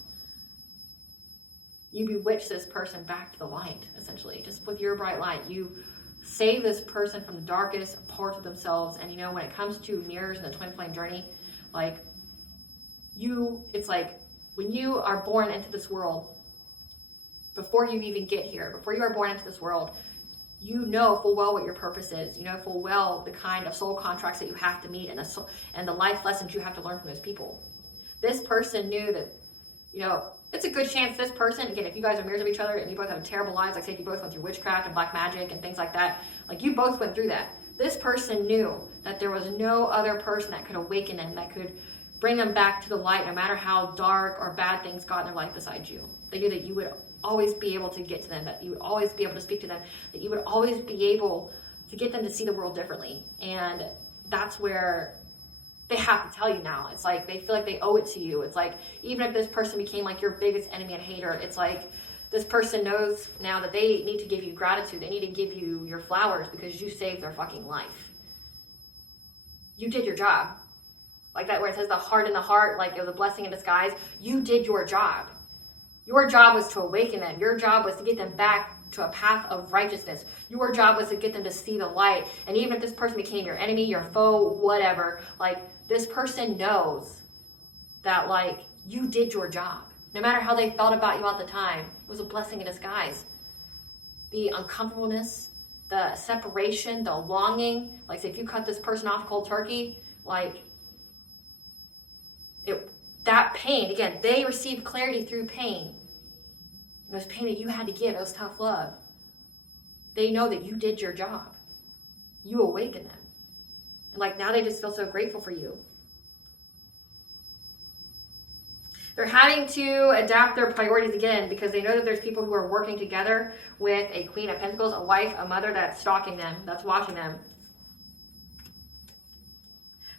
You bewitch this person back to the light, essentially. Just with your bright light. You save this person from the darkest parts of themselves. And when it comes to mirrors and the twin flame journey, it's like when you are born into this world, before you even get here, before you are born into this world, you know full well what your purpose is. You know full well the kind of soul contracts that you have to meet and the life lessons you have to learn from those people. This person knew that, it's a good chance this person, again, if you guys are mirrors of each other and you both have terrible lives, say if you both went through witchcraft and black magic and things like that, you both went through that. This person knew that there was no other person that could awaken them, that could bring them back to the light, no matter how dark or bad things got in their life besides you. They knew that you would always be able to get to them, that you would always be able to speak to them, that you would always be able to get them to see the world differently. And that's where they have to tell you now. It's like they feel like they owe it to you. It's like even if this person became your biggest enemy and hater, it's like this person knows now that they need to give you gratitude. They need to give you your flowers because you saved their fucking life. You did your job. Like that where it says the heart in the heart, it was a blessing in disguise. You did your job. Your job was to awaken them. Your job was to get them back to a path of righteousness. Your job was to get them to see the light. And even if this person became your enemy, your foe, whatever, this person knows that you did your job. No matter how they felt about you at the time, it was a blessing in disguise. The uncomfortableness, the separation, the longing, say if you cut this person off cold turkey, that pain, again, they receive clarity through pain. It was pain that you had to give. It was tough love. They know that you did your job. You awakened them. And like now they just feel so grateful for you. They're having to adapt their priorities again because they know that there's people who are working together with a Queen of Pentacles, a wife, a mother that's stalking them, that's watching them.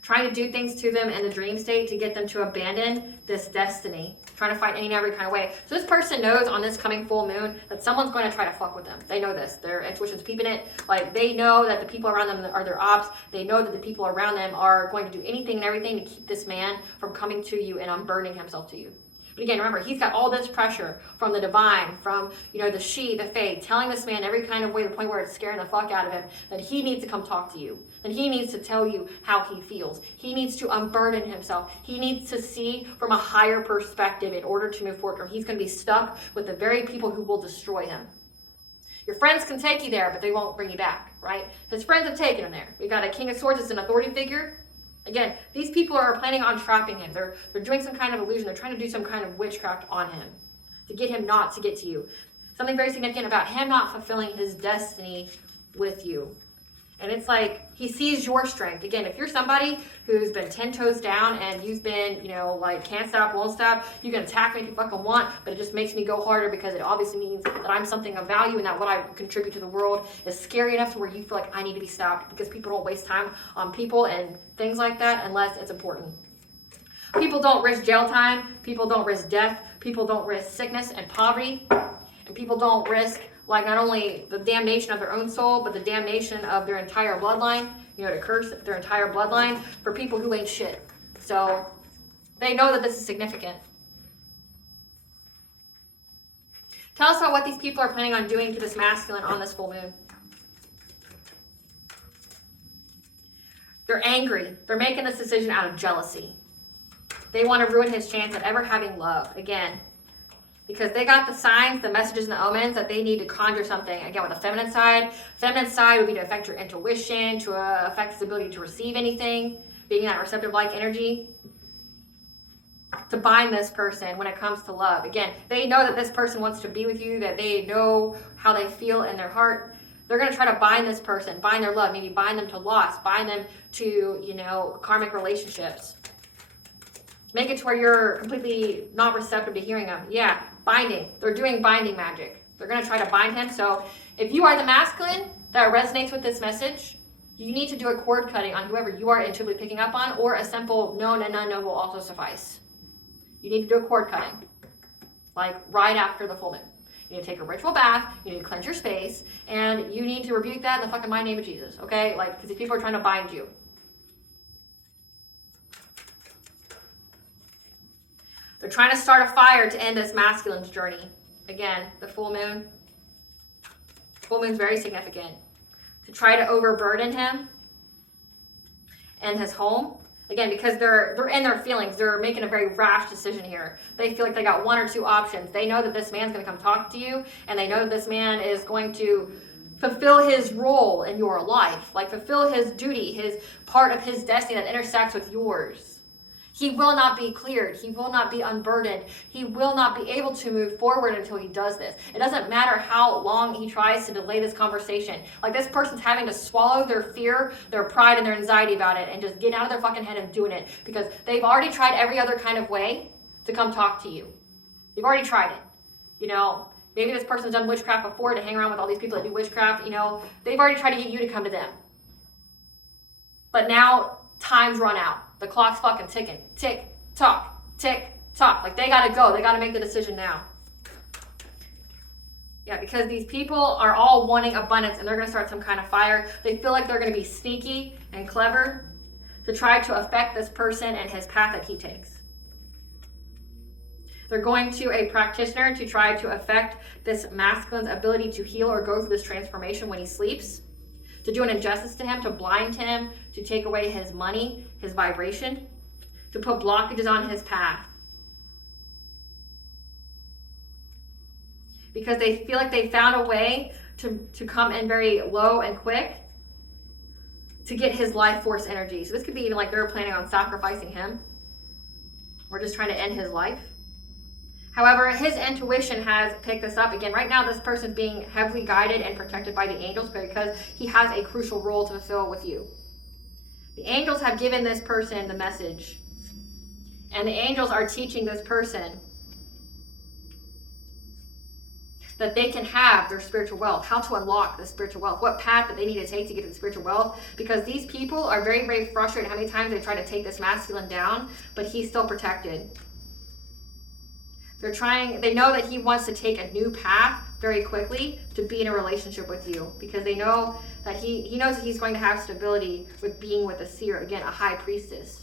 Trying to do things to them in the dream state to get them to abandon this destiny. Trying to fight any and every kind of way. So this person knows on this coming full moon that someone's going to try to fuck with them. They know this. Their intuition's peeping it. Like they know that the people around them are their ops. They know that the people around them are going to do anything and everything to keep this man from coming to you and unburdening himself to you. But again, remember, he's got all this pressure from the divine, from, the she, the fae, telling this man every kind of way to the point where it's scaring the fuck out of him, that he needs to come talk to you. That he needs to tell you how he feels. He needs to unburden himself. He needs to see from a higher perspective in order to move forward, or he's going to be stuck with the very people who will destroy him. Your friends can take you there, but they won't bring you back, right? His friends have taken him there. We've got a King of Swords as an authority figure. Again, these people are planning on trapping him. They're doing some kind of illusion. They're trying to do some kind of witchcraft on him to get him not to get to you. Something very significant about him not fulfilling his destiny with you. And it's like he sees your strength. Again, if you're somebody who's been 10 toes down and you've been, like can't stop, won't stop, you can attack me if you fucking want, but it just makes me go harder because it obviously means that I'm something of value and that what I contribute to the world is scary enough to where you feel like I need to be stopped because people don't waste time on people and things like that unless it's important. People don't risk jail time. People don't risk death. People don't risk sickness and poverty. And people don't risk not only the damnation of their own soul, but the damnation of their entire bloodline, to curse their entire bloodline for people who ain't shit. So they know that this is significant. Tell us about what these people are planning on doing to this masculine on this full moon. They're angry. They're making this decision out of jealousy. They want to ruin his chance at ever having love again. Because they got the signs, the messages, and the omens that they need to conjure something. Again, with the feminine side. Feminine side would be to affect your intuition, to affect his ability to receive anything, being that receptive-like energy. To bind this person when it comes to love. Again, they know that this person wants to be with you, that they know how they feel in their heart. They're going to try to bind this person, bind their love, maybe bind them to loss, bind them to, karmic relationships. Make it to where you're completely not receptive to hearing them. Yeah, binding. They're doing binding magic. They're going to try to bind him. So if you are the masculine that resonates with this message, you need to do a cord cutting on whoever you are intuitively picking up on, or a simple known and unknown will also suffice. You need to do a cord cutting, right after the full moon. You need to take a ritual bath, you need to cleanse your space, and you need to rebuke that in the fucking mighty name of Jesus, okay? Because these people are trying to bind you. They're trying to start a fire to end this masculine's journey. Again, the full moon. Full moon's very significant. To try to overburden him and his home. Again, because they're in their feelings. They're making a very rash decision here. They feel like they got one or two options. They know that this man's going to come talk to you, and they know that this man is going to fulfill his role in your life. Fulfill his duty, his part of his destiny that intersects with yours. He will not be cleared. He will not be unburdened. He will not be able to move forward until he does this. It doesn't matter how long he tries to delay this conversation. This person's having to swallow their fear, their pride, and their anxiety about it and just get out of their fucking head and doing it because they've already tried every other kind of way to come talk to you. They've already tried it. Maybe this person's done witchcraft before to hang around with all these people that do witchcraft. They've already tried to get you to come to them. But now time's run out. The clock's fucking ticking. Tick, tock, tick, tock. They gotta go. They gotta make the decision now. Yeah, because these people are all wanting abundance and they're gonna start some kind of fire. They feel like they're gonna be sneaky and clever to try to affect this person and his path that he takes. They're going to a practitioner to try to affect this masculine's ability to heal or go through this transformation when he sleeps. To do an injustice to him, to blind him, to take away his money, his vibration, to put blockages on his path. Because they feel like they found a way to come in very low and quick to get his life force energy. So this could be even they're planning on sacrificing him or just trying to end his life. However, his intuition has picked this up. Again, right now this person's being heavily guided and protected by the angels because he has a crucial role to fulfill with you. The angels have given this person the message. And the angels are teaching this person that they can have their spiritual wealth, how to unlock the spiritual wealth, what path that they need to take to get to the spiritual wealth, because these people are very, very frustrated how many times they try to take this masculine down, but he's still protected. They know that he wants to take a new path very quickly to be in a relationship with you, because they know that he knows that he's going to have stability with being with a seer, again, a high priestess.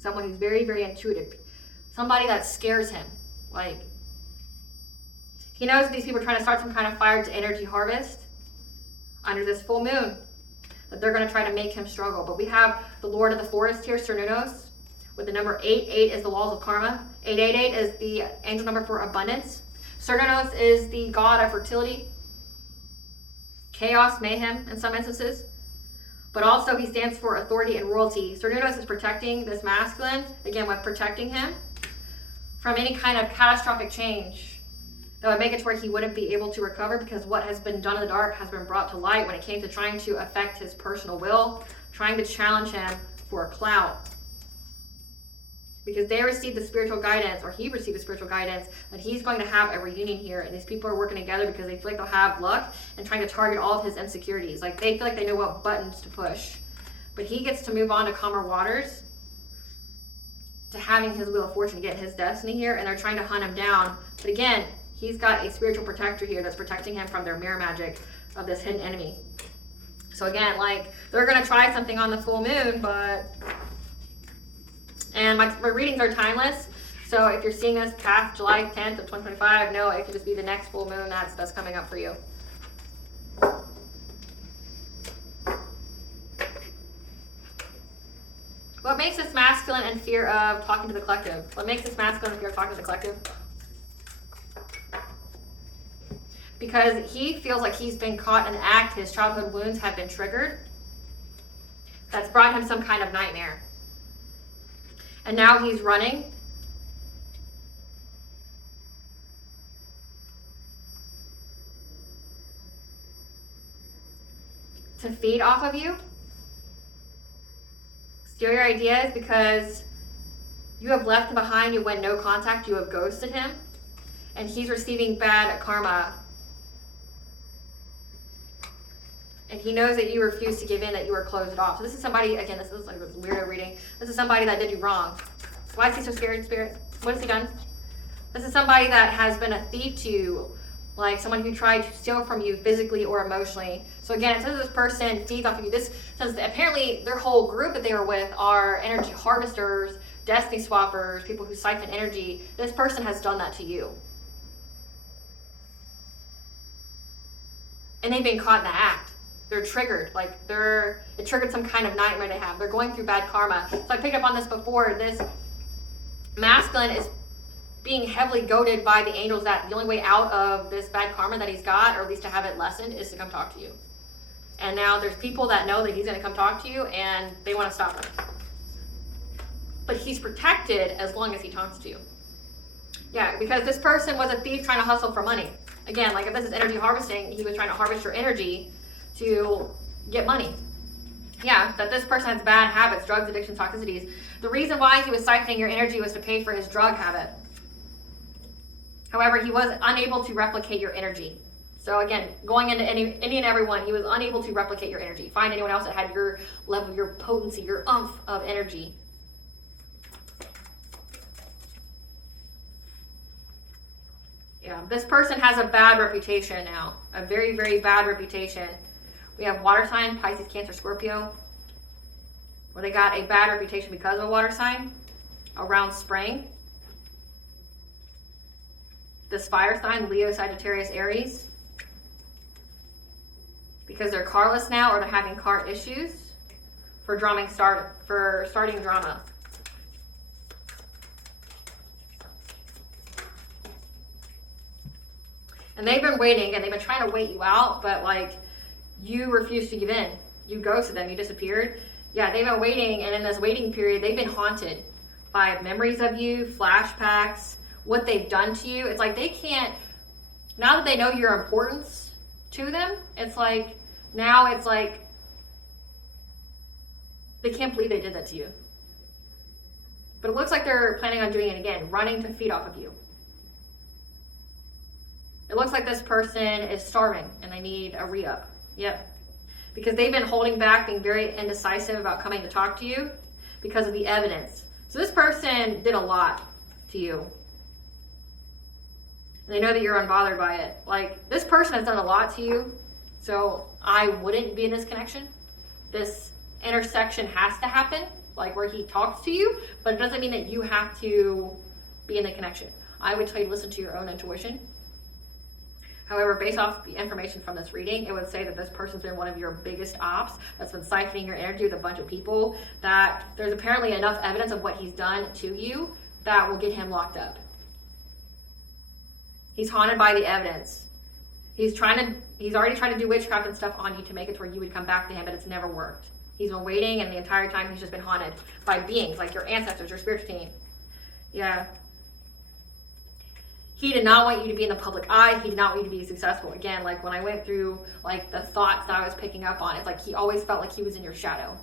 Someone who's very, very intuitive. Somebody that scares him. Like, he knows that these people are trying to start some kind of fire to energy harvest under this full moon, that they're going to try to make him struggle. But we have the Lord of the Forest here, Cernunnos, with the number 8. 8 is the laws of karma. 888 is the angel number for abundance. Cernunnos is the god of fertility, chaos, mayhem in some instances. But also he stands for authority and royalty. Cernunnos is protecting this masculine, again with protecting him from any kind of catastrophic change that would make it to where he wouldn't be able to recover, because what has been done in the dark has been brought to light when it came to trying to affect his personal will, trying to challenge him for clout. Because they received the spiritual guidance, or he received the spiritual guidance, that he's going to have a reunion here. And these people are working together because they feel like they'll have luck and trying to target all of his insecurities. Like, they feel like they know what buttons to push. But he gets to move on to calmer waters, to having his wheel of fortune, get his destiny here. And they're trying to hunt him down. But again, he's got a spiritual protector here that's protecting him from their mirror magic of this hidden enemy. So again, like, they're going to try something on the full moon, but... And my readings are timeless. So if you're seeing this past July 10th of 2025, no, it could just be the next full moon that's coming up for you. What makes this masculine in fear of talking to the collective? What makes this masculine in fear of talking to the collective? Because he feels like he's been caught in the act. His childhood wounds have been triggered. That's brought him some kind of nightmare. And now he's running. To feed off of you. Steal your ideas because you have left him behind. You went no contact. You have ghosted him. And he's receiving bad karma. And he knows that you refuse to give in, that you were closed off. So this is somebody, again, this is like this weirdo reading. This is somebody that did you wrong. Why is he so scared, Spirit? What has he done? This is somebody that has been a thief to you, like someone who tried to steal from you physically or emotionally. So again, it says this person feeds off of you. This says that apparently their whole group that they were with are energy harvesters, destiny swappers, people who siphon energy. This person has done that to you. And they've been caught in the act. They're triggered, like it triggered some kind of nightmare they have. They're going through bad karma. So I picked up on this before. This masculine is being heavily goaded by the angels that the only way out of this bad karma that he's got, or at least to have it lessened, is to come talk to you. And now there's people that know that he's going to come talk to you, and they want to stop him. But he's protected as long as he talks to you. Yeah, because this person was a thief trying to hustle for money. Again, like if this is energy harvesting, he was trying to harvest your energy to get money. Yeah, that this person has bad habits, drugs, addictions, toxicities. The reason why he was siphoning your energy was to pay for his drug habit. However, he was unable to replicate your energy. So again, going into any and everyone, he was unable to replicate your energy. Find anyone else that had your level, your potency, your oomph of energy. Yeah, this person has a bad reputation now. A very, very bad reputation. We have water sign, Pisces, Cancer, Scorpio, where they got a bad reputation because of a water sign around spring. This fire sign, Leo, Sagittarius, Aries, because they're carless now, or they're having car issues for starting drama. And they've been waiting, and they've been trying to wait you out, but like you refuse to give in. You ghosted them, you disappeared. Yeah, they've been waiting, and in this waiting period, they've been haunted by memories of you, flashbacks, what they've done to you. It's like they can't, now that they know your importance to them, it's like, now it's like, they can't believe they did that to you. But it looks like they're planning on doing it again, running to feed off of you. It looks like this person is starving and they need a re-up. Yep. Because they've been holding back, being very indecisive about coming to talk to you because of the evidence. So this person did a lot to you. They know that you're unbothered by it. Like, this person has done a lot to you, so I wouldn't be in this connection. This intersection has to happen, like where he talks to you, but it doesn't mean that you have to be in the connection. I would tell you to listen to your own intuition. However, based off the information from this reading, it would say that this person's been one of your biggest ops that's been siphoning your energy with a bunch of people, that there's apparently enough evidence of what he's done to you that will get him locked up. He's haunted by the evidence. He's already tried to do witchcraft and stuff on you to make it to where you would come back to him, but it's never worked. He's been waiting, and the entire time he's just been haunted by beings like your ancestors, your spiritual team. Yeah. He did not want you to be in the public eye. He did not want you to be successful. Again, like when I went through like the thoughts that I was picking up on, it's like he always felt like he was in your shadow.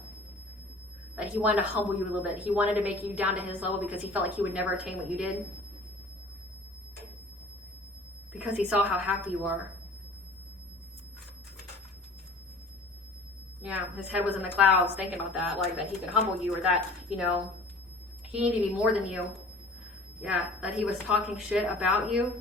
That he wanted to humble you a little bit. He wanted to make you down to his level because he felt like he would never attain what you did. Because he saw how happy you are. Yeah, his head was in the clouds thinking about that, like that he could humble you, or that, you know, he needed to be more than you. Yeah, that he was talking shit about you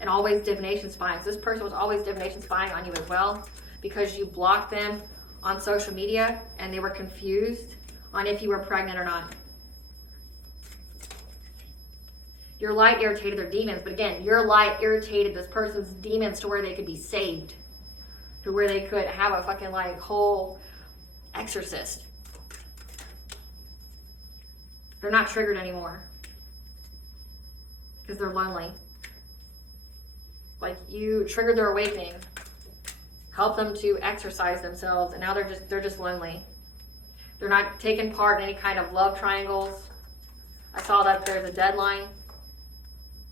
and always divination spying. So this person was always divination spying on you as well because you blocked them on social media and they were confused on if you were pregnant or not. Your light irritated their demons, but again, your light irritated this person's demons to where they could be saved, to where they could have a fucking like whole exorcist. They're not triggered anymore because they're lonely. Like you triggered their awakening, helped them to exercise themselves, and now they're just lonely. They're not taking part in any kind of love triangles. I saw that there's a deadline.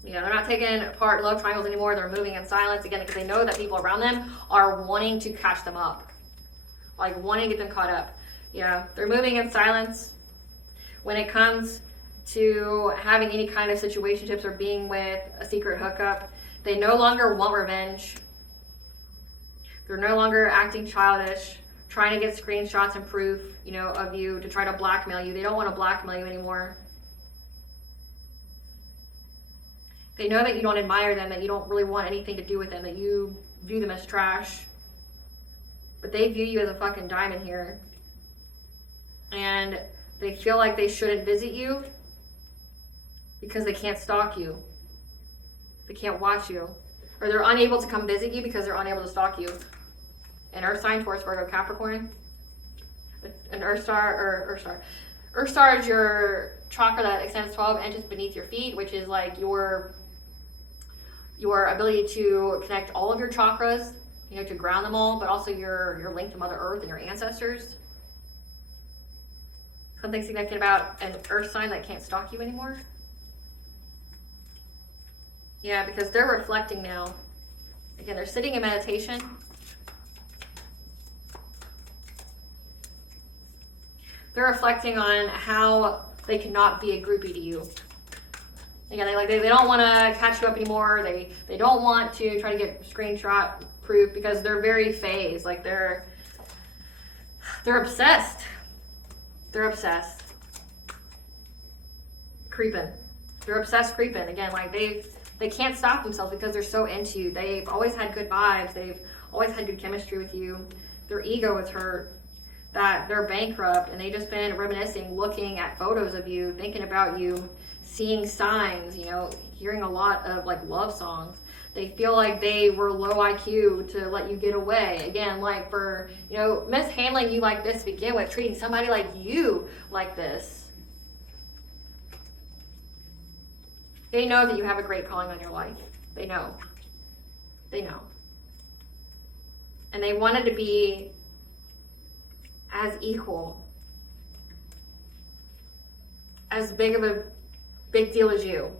Yeah, they're not taking part in love triangles anymore. They're moving in silence again because they know that people around them are wanting to catch them up, like wanting to get them caught up. Yeah, they're moving in silence when it comes to having any kind of situationships or being with a secret hookup. They no longer want revenge. They're no longer acting childish, trying to get screenshots and proof, you know, of you to try to blackmail you. They don't want to blackmail you anymore. They know that you don't admire them, that you don't really want anything to do with them, that you view them as trash. But they view you as a fucking diamond here. And they feel like they shouldn't visit you because they can't stalk you. They can't watch you. Or they're unable to come visit you because they're unable to stalk you. An Earth sign, Taurus, Virgo, Capricorn. An Earth star. Earth star is your chakra that extends 12 inches beneath your feet, which is like your ability to connect all of your chakras, you know, to ground them all, but also your link to Mother Earth and your ancestors. Something significant about an Earth sign that can't stalk you anymore. Yeah, because they're reflecting now. Again, they're sitting in meditation. They're reflecting on how they cannot be a groupie to you. Again, they don't want to catch you up anymore. They don't want to try to get screenshot proof because they're very phased. Like they're obsessed. They're obsessed. Creeping. They're obsessed creeping. Again, like they can't stop themselves because they're so into you. They've always had good vibes. They've always had good chemistry with you. Their ego is hurt. That they're bankrupt, and they just been reminiscing, looking at photos of you, thinking about you, seeing signs, you know, hearing a lot of like love songs. They feel like they were low IQ to let you get away. Again, like for, you know, mishandling you like this to begin with, treating somebody like you like this. They know that you have a great calling on your life. They know. They know. And they wanted to be as equal, as big of a big deal as you.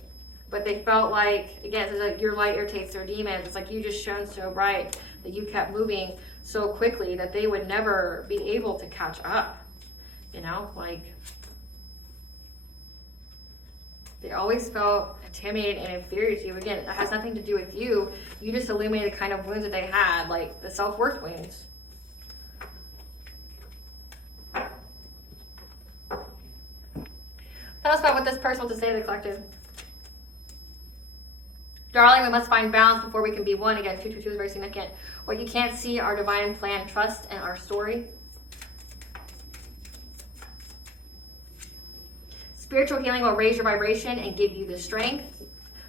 But they felt like, again, it's like your light irritates their demons. It's like you just shone so bright that you kept moving so quickly that they would never be able to catch up. You know, like they always felt intimidated and inferior to you. Again, it has nothing to do with you. You just illuminated the kind of wounds that they had, like the self-worth wounds. Tell us about what this person wants to say to the collective. Darling, we must find balance before we can be one. Again, 222 is very significant. What you can't see, our divine plan, trust, and our story. Spiritual healing will raise your vibration and give you the strength.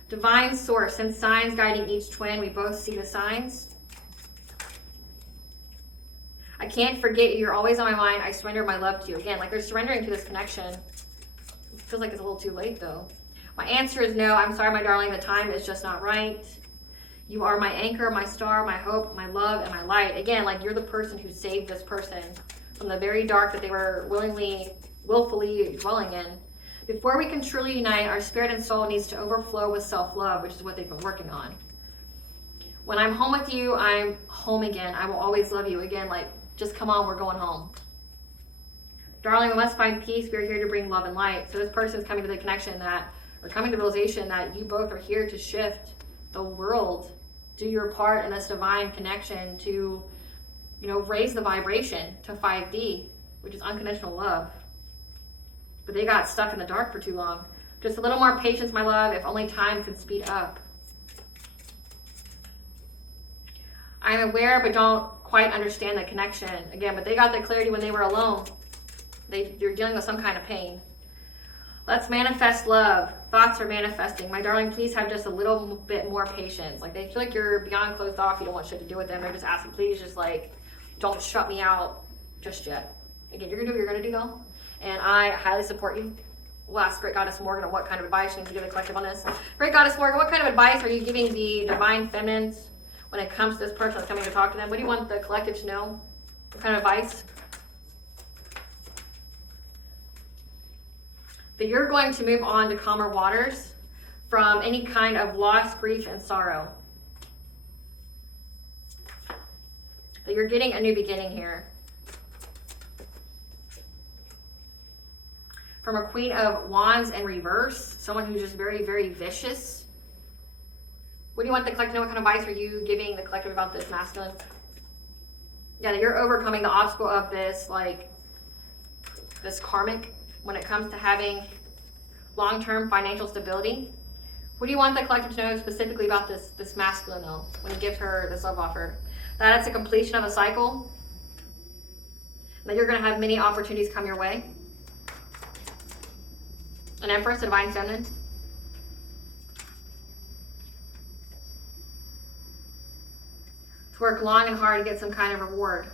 Divine source, send signs guiding each twin. We both see the signs. I can't forget you. You're always on my mind. I surrender my love to you. Again, like they're surrendering to this connection. It feels like it's a little too late though. My answer is no. I'm sorry, my darling. The time is just not right. You are my anchor, my star, my hope, my love, and my light. Again, like you're the person who saved this person from the very dark that they were willfully dwelling in. Before we can truly unite, our spirit and soul needs to overflow with self-love, which is what they've been working on. When I'm home with you, I'm home again. I will always love you. Again, like, just come on, we're going home. Darling, we must find peace. We're here to bring love and light. So this person is coming to the connection that, or coming to the realization that you both are here to shift the world. Do your part in this divine connection to, you know, raise the vibration to 5D, which is unconditional love. But they got stuck in the dark for too long. Just a little more patience, my love, if only time could speed up. I'm aware, but don't quite understand the connection. Again, but they got the clarity when they were alone. You're dealing with some kind of pain. Let's manifest love. Thoughts are manifesting. My darling, please have just a little bit more patience. Like they feel like you're beyond closed off. You don't want shit to do with them. They're just asking, please, just like, don't shut me out just yet. Again, you're gonna do what you're gonna do though. And I highly support you. We'll ask Great Goddess Morgan on what kind of advice she needs to give the collective on this. Great Goddess Morgan, what kind of advice are you giving the divine feminines when it comes to this person that's coming to talk to them? What do you want the collective to know? What kind of advice? That you're going to move on to calmer waters from any kind of loss, grief, and sorrow. That you're getting a new beginning here. From a Queen of Wands in reverse, someone who's just very, very vicious. What do you want the collective to know? What kind of advice are you giving the collective about this masculine? Yeah, that you're overcoming the obstacle of this, like, this karmic when it comes to having long-term financial stability. What do you want the collective to know specifically about this masculine though, when he gives her this love offer? That it's a completion of a cycle. That you're going to have many opportunities come your way. An Empress, a divine feminine. To work long and hard to get some kind of reward.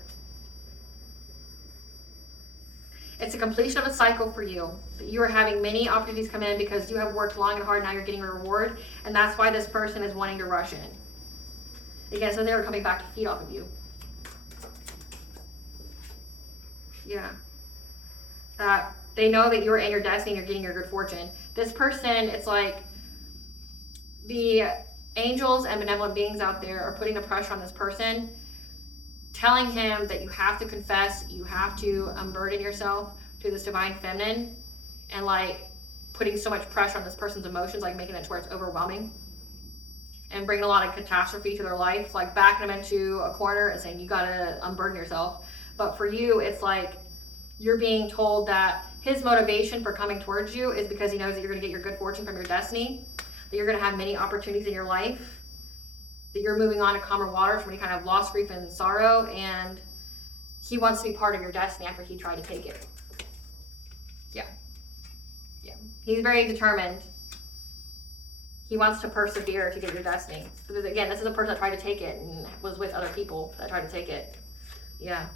It's a completion of a cycle for you. You are having many opportunities come in because you have worked long and hard. Now you're getting a reward. And that's why this person is wanting to rush in. Again, so they were coming back to feed off of you. Yeah. That they know that you're in your destiny and you're getting your good fortune. This person, it's like the angels and benevolent beings out there are putting the pressure on this person, telling him that you have to confess, you have to unburden yourself to this divine feminine, and like putting so much pressure on this person's emotions, like making it to where it's overwhelming and bringing a lot of catastrophe to their life, like backing them into a corner and saying you gotta unburden yourself. But for you, it's like you're being told that his motivation for coming towards you is because he knows that you're going to get your good fortune from your destiny, that you're going to have many opportunities in your life, that you're moving on to calmer waters from any kind of loss, grief, and sorrow, and he wants to be part of your destiny after he tried to take it. Yeah. He's very determined. He wants to persevere to get your destiny. Because again, this is a person that tried to take it and was with other people that tried to take it. Yeah.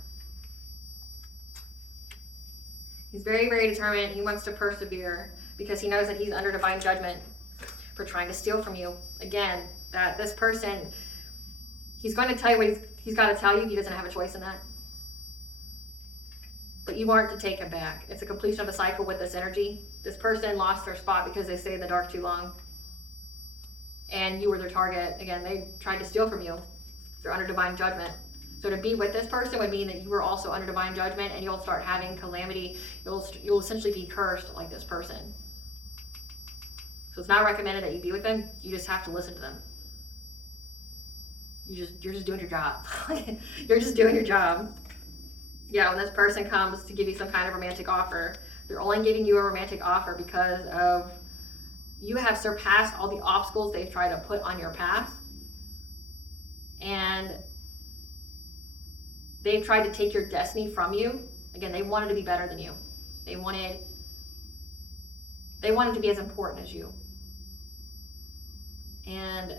He's very, very determined. He wants to persevere because he knows that he's under divine judgment for trying to steal from you. Again, that this person, he's going to tell you what he's got to tell you. He doesn't have a choice in that. But you aren't to take him back. It's a completion of a cycle with this energy. This person lost their spot because they stayed in the dark too long. and you were their target. Again, they tried to steal from you. They're under divine judgment. So to be with this person would mean that you were also under divine judgment, and you'll start having calamity. You'll essentially be cursed like this person. So it's not recommended that you be with them. You just have to listen to them. You're just doing your job. You're just doing your job. Yeah, when this person comes to give you some kind of romantic offer, they're only giving you a romantic offer because of you have surpassed all the obstacles they've tried to put on your path. And they've tried to take your destiny from you. Again, they wanted to be better than you. They wanted to be as important as you. And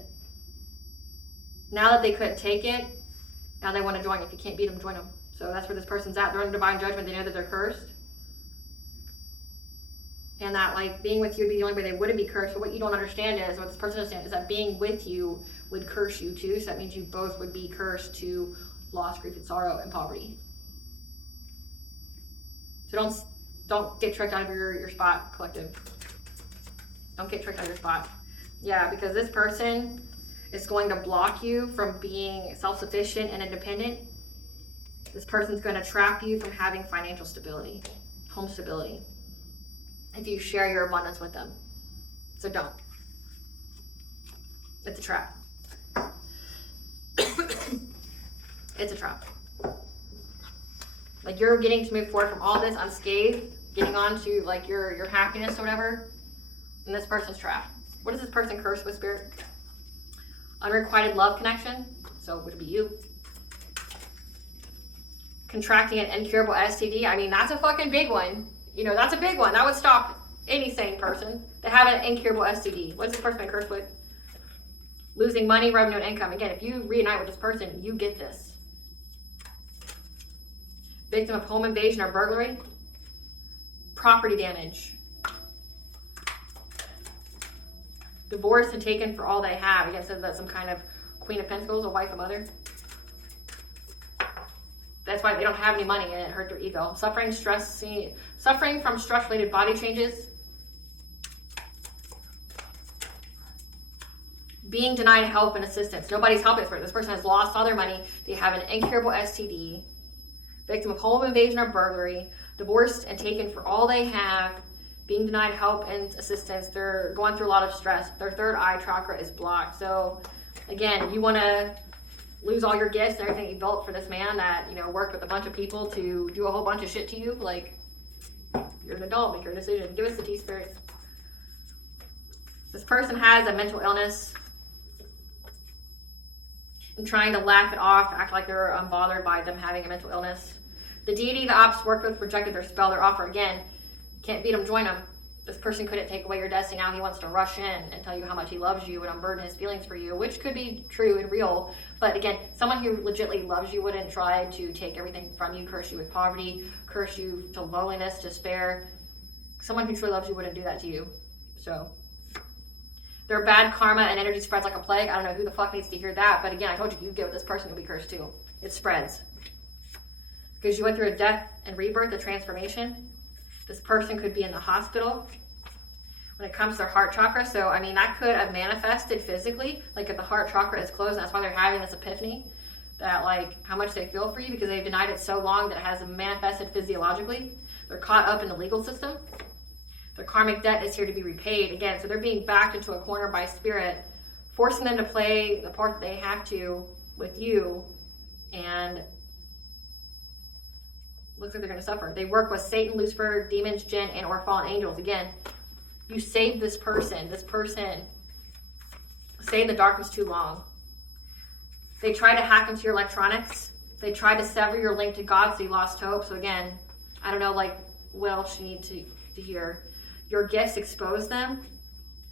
now that they couldn't take it, now they want to join. If you can't beat them, join them. So that's where this person's at. They're under divine judgment. They know that they're cursed. And that like being with you would be the only way they wouldn't be cursed. But what you don't understand is, what this person understands is that being with you would curse you too. So that means you both would be cursed to loss, grief, and sorrow, and poverty. So don't get tricked out of your spot, collective. Don't get tricked out of your spot. Yeah, because this person is going to block you from being self-sufficient and independent. This person's going to trap you from having financial stability, home stability, if you share your abundance with them. So don't. It's a trap. It's a trap. Like you're getting to move forward from all this unscathed, getting on to like your happiness or whatever, and this person's trapped. What is this person cursed with, Spirit? Unrequited love connection, so would it be you? Contracting an incurable STD, I mean, that's a fucking big one. You know, that's a big one. That would stop any sane person to have an incurable STD. What is this person been cursed with? Losing money, revenue, and income. Again, if you reunite with this person, you get this. Victim of home invasion or burglary. Property damage. Divorced and taken for all they have. I guess that's some kind of Queen of Pentacles, a wife, a mother. That's why they don't have any money and it hurt their ego. Suffering from stress-related body changes. Being denied help and assistance. Nobody's helping for it. This person has lost all their money. They have an incurable STD. Victim of home invasion or burglary. Divorced and taken for all they have. Being denied help and assistance. They're going through a lot of stress. Their third eye chakra is blocked. So again, you want to lose all your gifts and everything you built for this man that, you know, worked with a bunch of people to do a whole bunch of shit to you. Like, you're an adult, make your decision. Give us the T-Spirit. This person has a mental illness and trying to laugh it off, act like they're unbothered by them having a mental illness. The deity the ops worked with rejected their spell, their offer. Again, can't beat them, join them. This person couldn't take away your destiny. Now he wants to rush in and tell you how much he loves you and unburden his feelings for you, which could be true and real. But again, someone who legitimately loves you wouldn't try to take everything from you, curse you with poverty, curse you to loneliness, despair. Someone who truly loves you wouldn't do that to you. So their bad karma and energy spreads like a plague. I don't know who the fuck needs to hear that. But again, I told you get with this person, you'll be cursed too. It spreads. Because you went through a death and rebirth, a transformation. This person could be in the hospital when it comes to their heart chakra. So, I mean, that could have manifested physically. Like if the heart chakra is closed, and that's why they're having this epiphany. That like how much they feel for you because they've denied it so long that it has manifested physiologically. They're caught up in the legal system. Their karmic debt is here to be repaid. Again, so they're being backed into a corner by spirit, forcing them to play the part that they have to with you. And looks like they're going to suffer. They work with Satan, Lucifer, demons, jinn, and or fallen angels. Again, you saved this person. This person stayed in the darkness too long. They tried to hack into your electronics. They tried to sever your link to God, so you lost hope. So again, I don't know, like, what else you need to hear. Your gifts expose them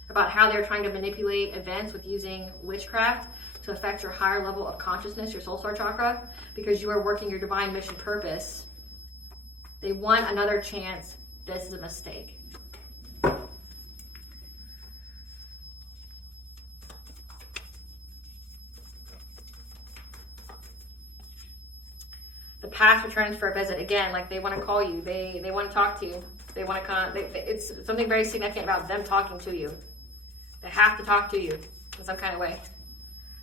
about how they're trying to manipulate events with using witchcraft to affect your higher level of consciousness, your soul star chakra, because you are working your divine mission purpose. They want another chance. This is a mistake. The past returns for a visit. Again, like they want to call you. They want to talk to you. They want to come. It's something very significant about them talking to you. They have to talk to you. in some kind of way.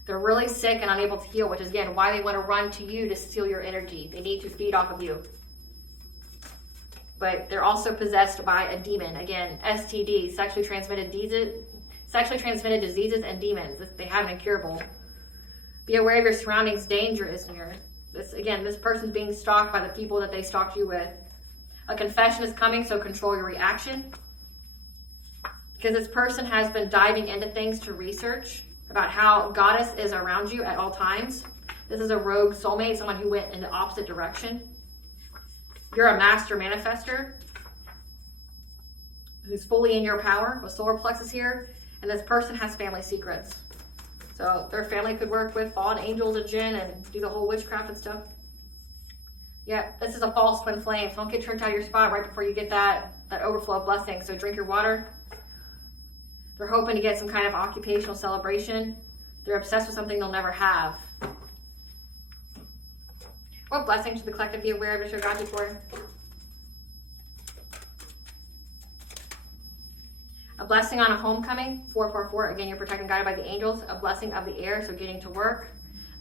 They're really sick and unable to heal, which is, again, why they want to run to you to steal your energy. They need to feed off of you. But they're also possessed by a demon. Again, STD, sexually transmitted diseases and demons. They have an incurable. Be aware of your surroundings. Danger is near. This person's being stalked by the people that they stalked you with. A confession is coming, so control your reaction. Because this person has been diving into things to research about how Goddess is around you at all times. This is a rogue soulmate, someone who went in the opposite direction. You're a master manifester who's fully in your power with solar plexus here. And this person has family secrets. So their family could work with fallen angels and jinn and do the whole witchcraft and stuff. Yeah, this is a false twin flame. So don't get turned out of your spot right before you get that overflow of blessing. So drink your water. They're hoping to get some kind of occupational celebration. They're obsessed with something they'll never have. What blessing should the collective be aware of as your God for? A blessing on a homecoming, 444. Again, you're protected and guided by the angels. A blessing of the air, so getting to work.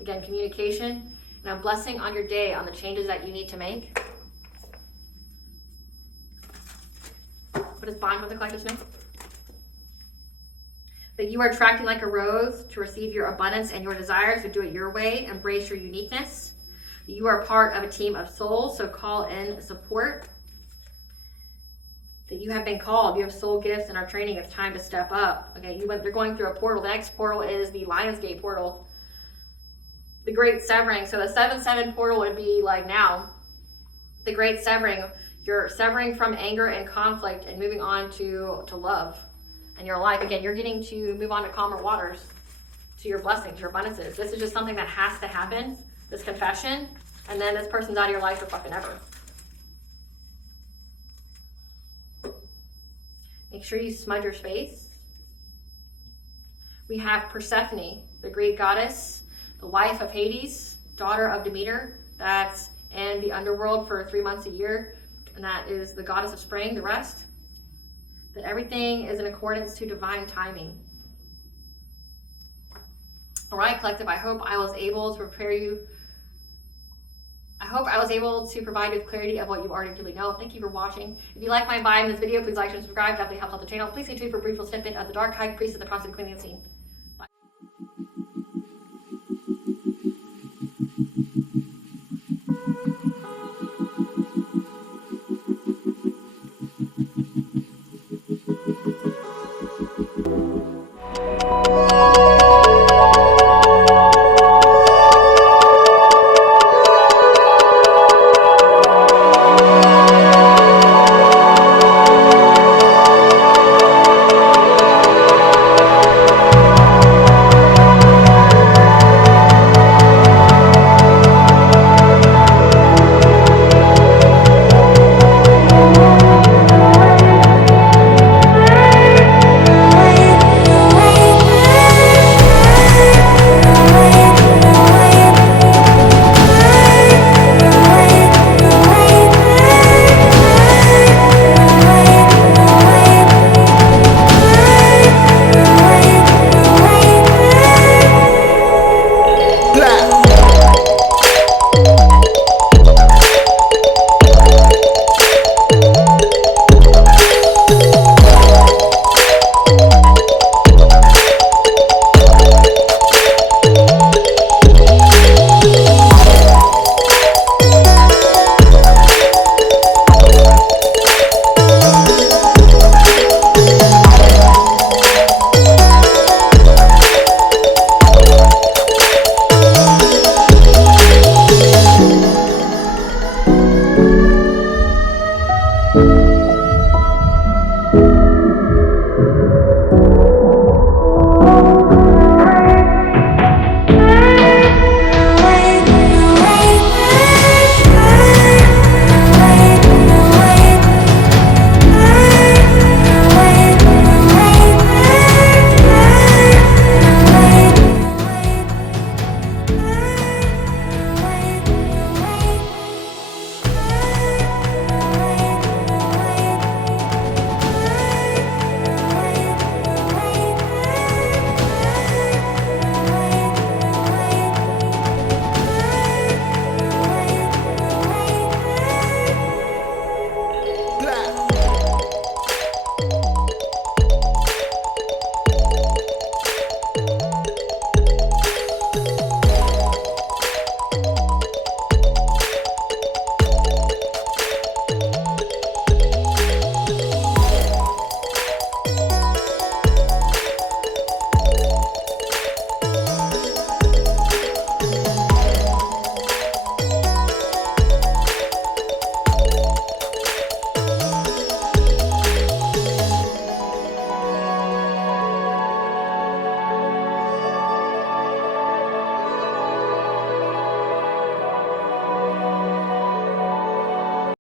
Again, communication. And a blessing on your day, on the changes that you need to make. What does bond with the collective know? That you are attracting like a rose to receive your abundance and your desires, so do it your way. Embrace your uniqueness. You are part of a team of souls, so call in support. That you have been called. You have soul gifts and are training. It's time to step up. Okay, they're going through a portal. The next portal is the Lionsgate portal. The Great Severing. So the 7-7 portal would be like now. The Great Severing. You're severing from anger and conflict and moving on to love and your life. Again, you're getting to move on to calmer waters, to your blessings, your abundances. This is just something that has to happen. This confession, and then this person's out of your life for fucking ever. Make sure you smudge your space. We have Persephone, the Greek goddess, the wife of Hades, daughter of Demeter. That's in the underworld for 3 months a year, and that is the goddess of spring, the rest. That everything is in accordance to divine timing. All right, collective, I hope I was able to prepare you. I hope I was able to provide you with clarity of what you already really know. Thank you for watching. If you like my vibe in this video, please like and subscribe. Definitely helps out the channel. Please stay tuned for a brief little snippet of the Dark High Priestess, the Constant Queen of the Unseen.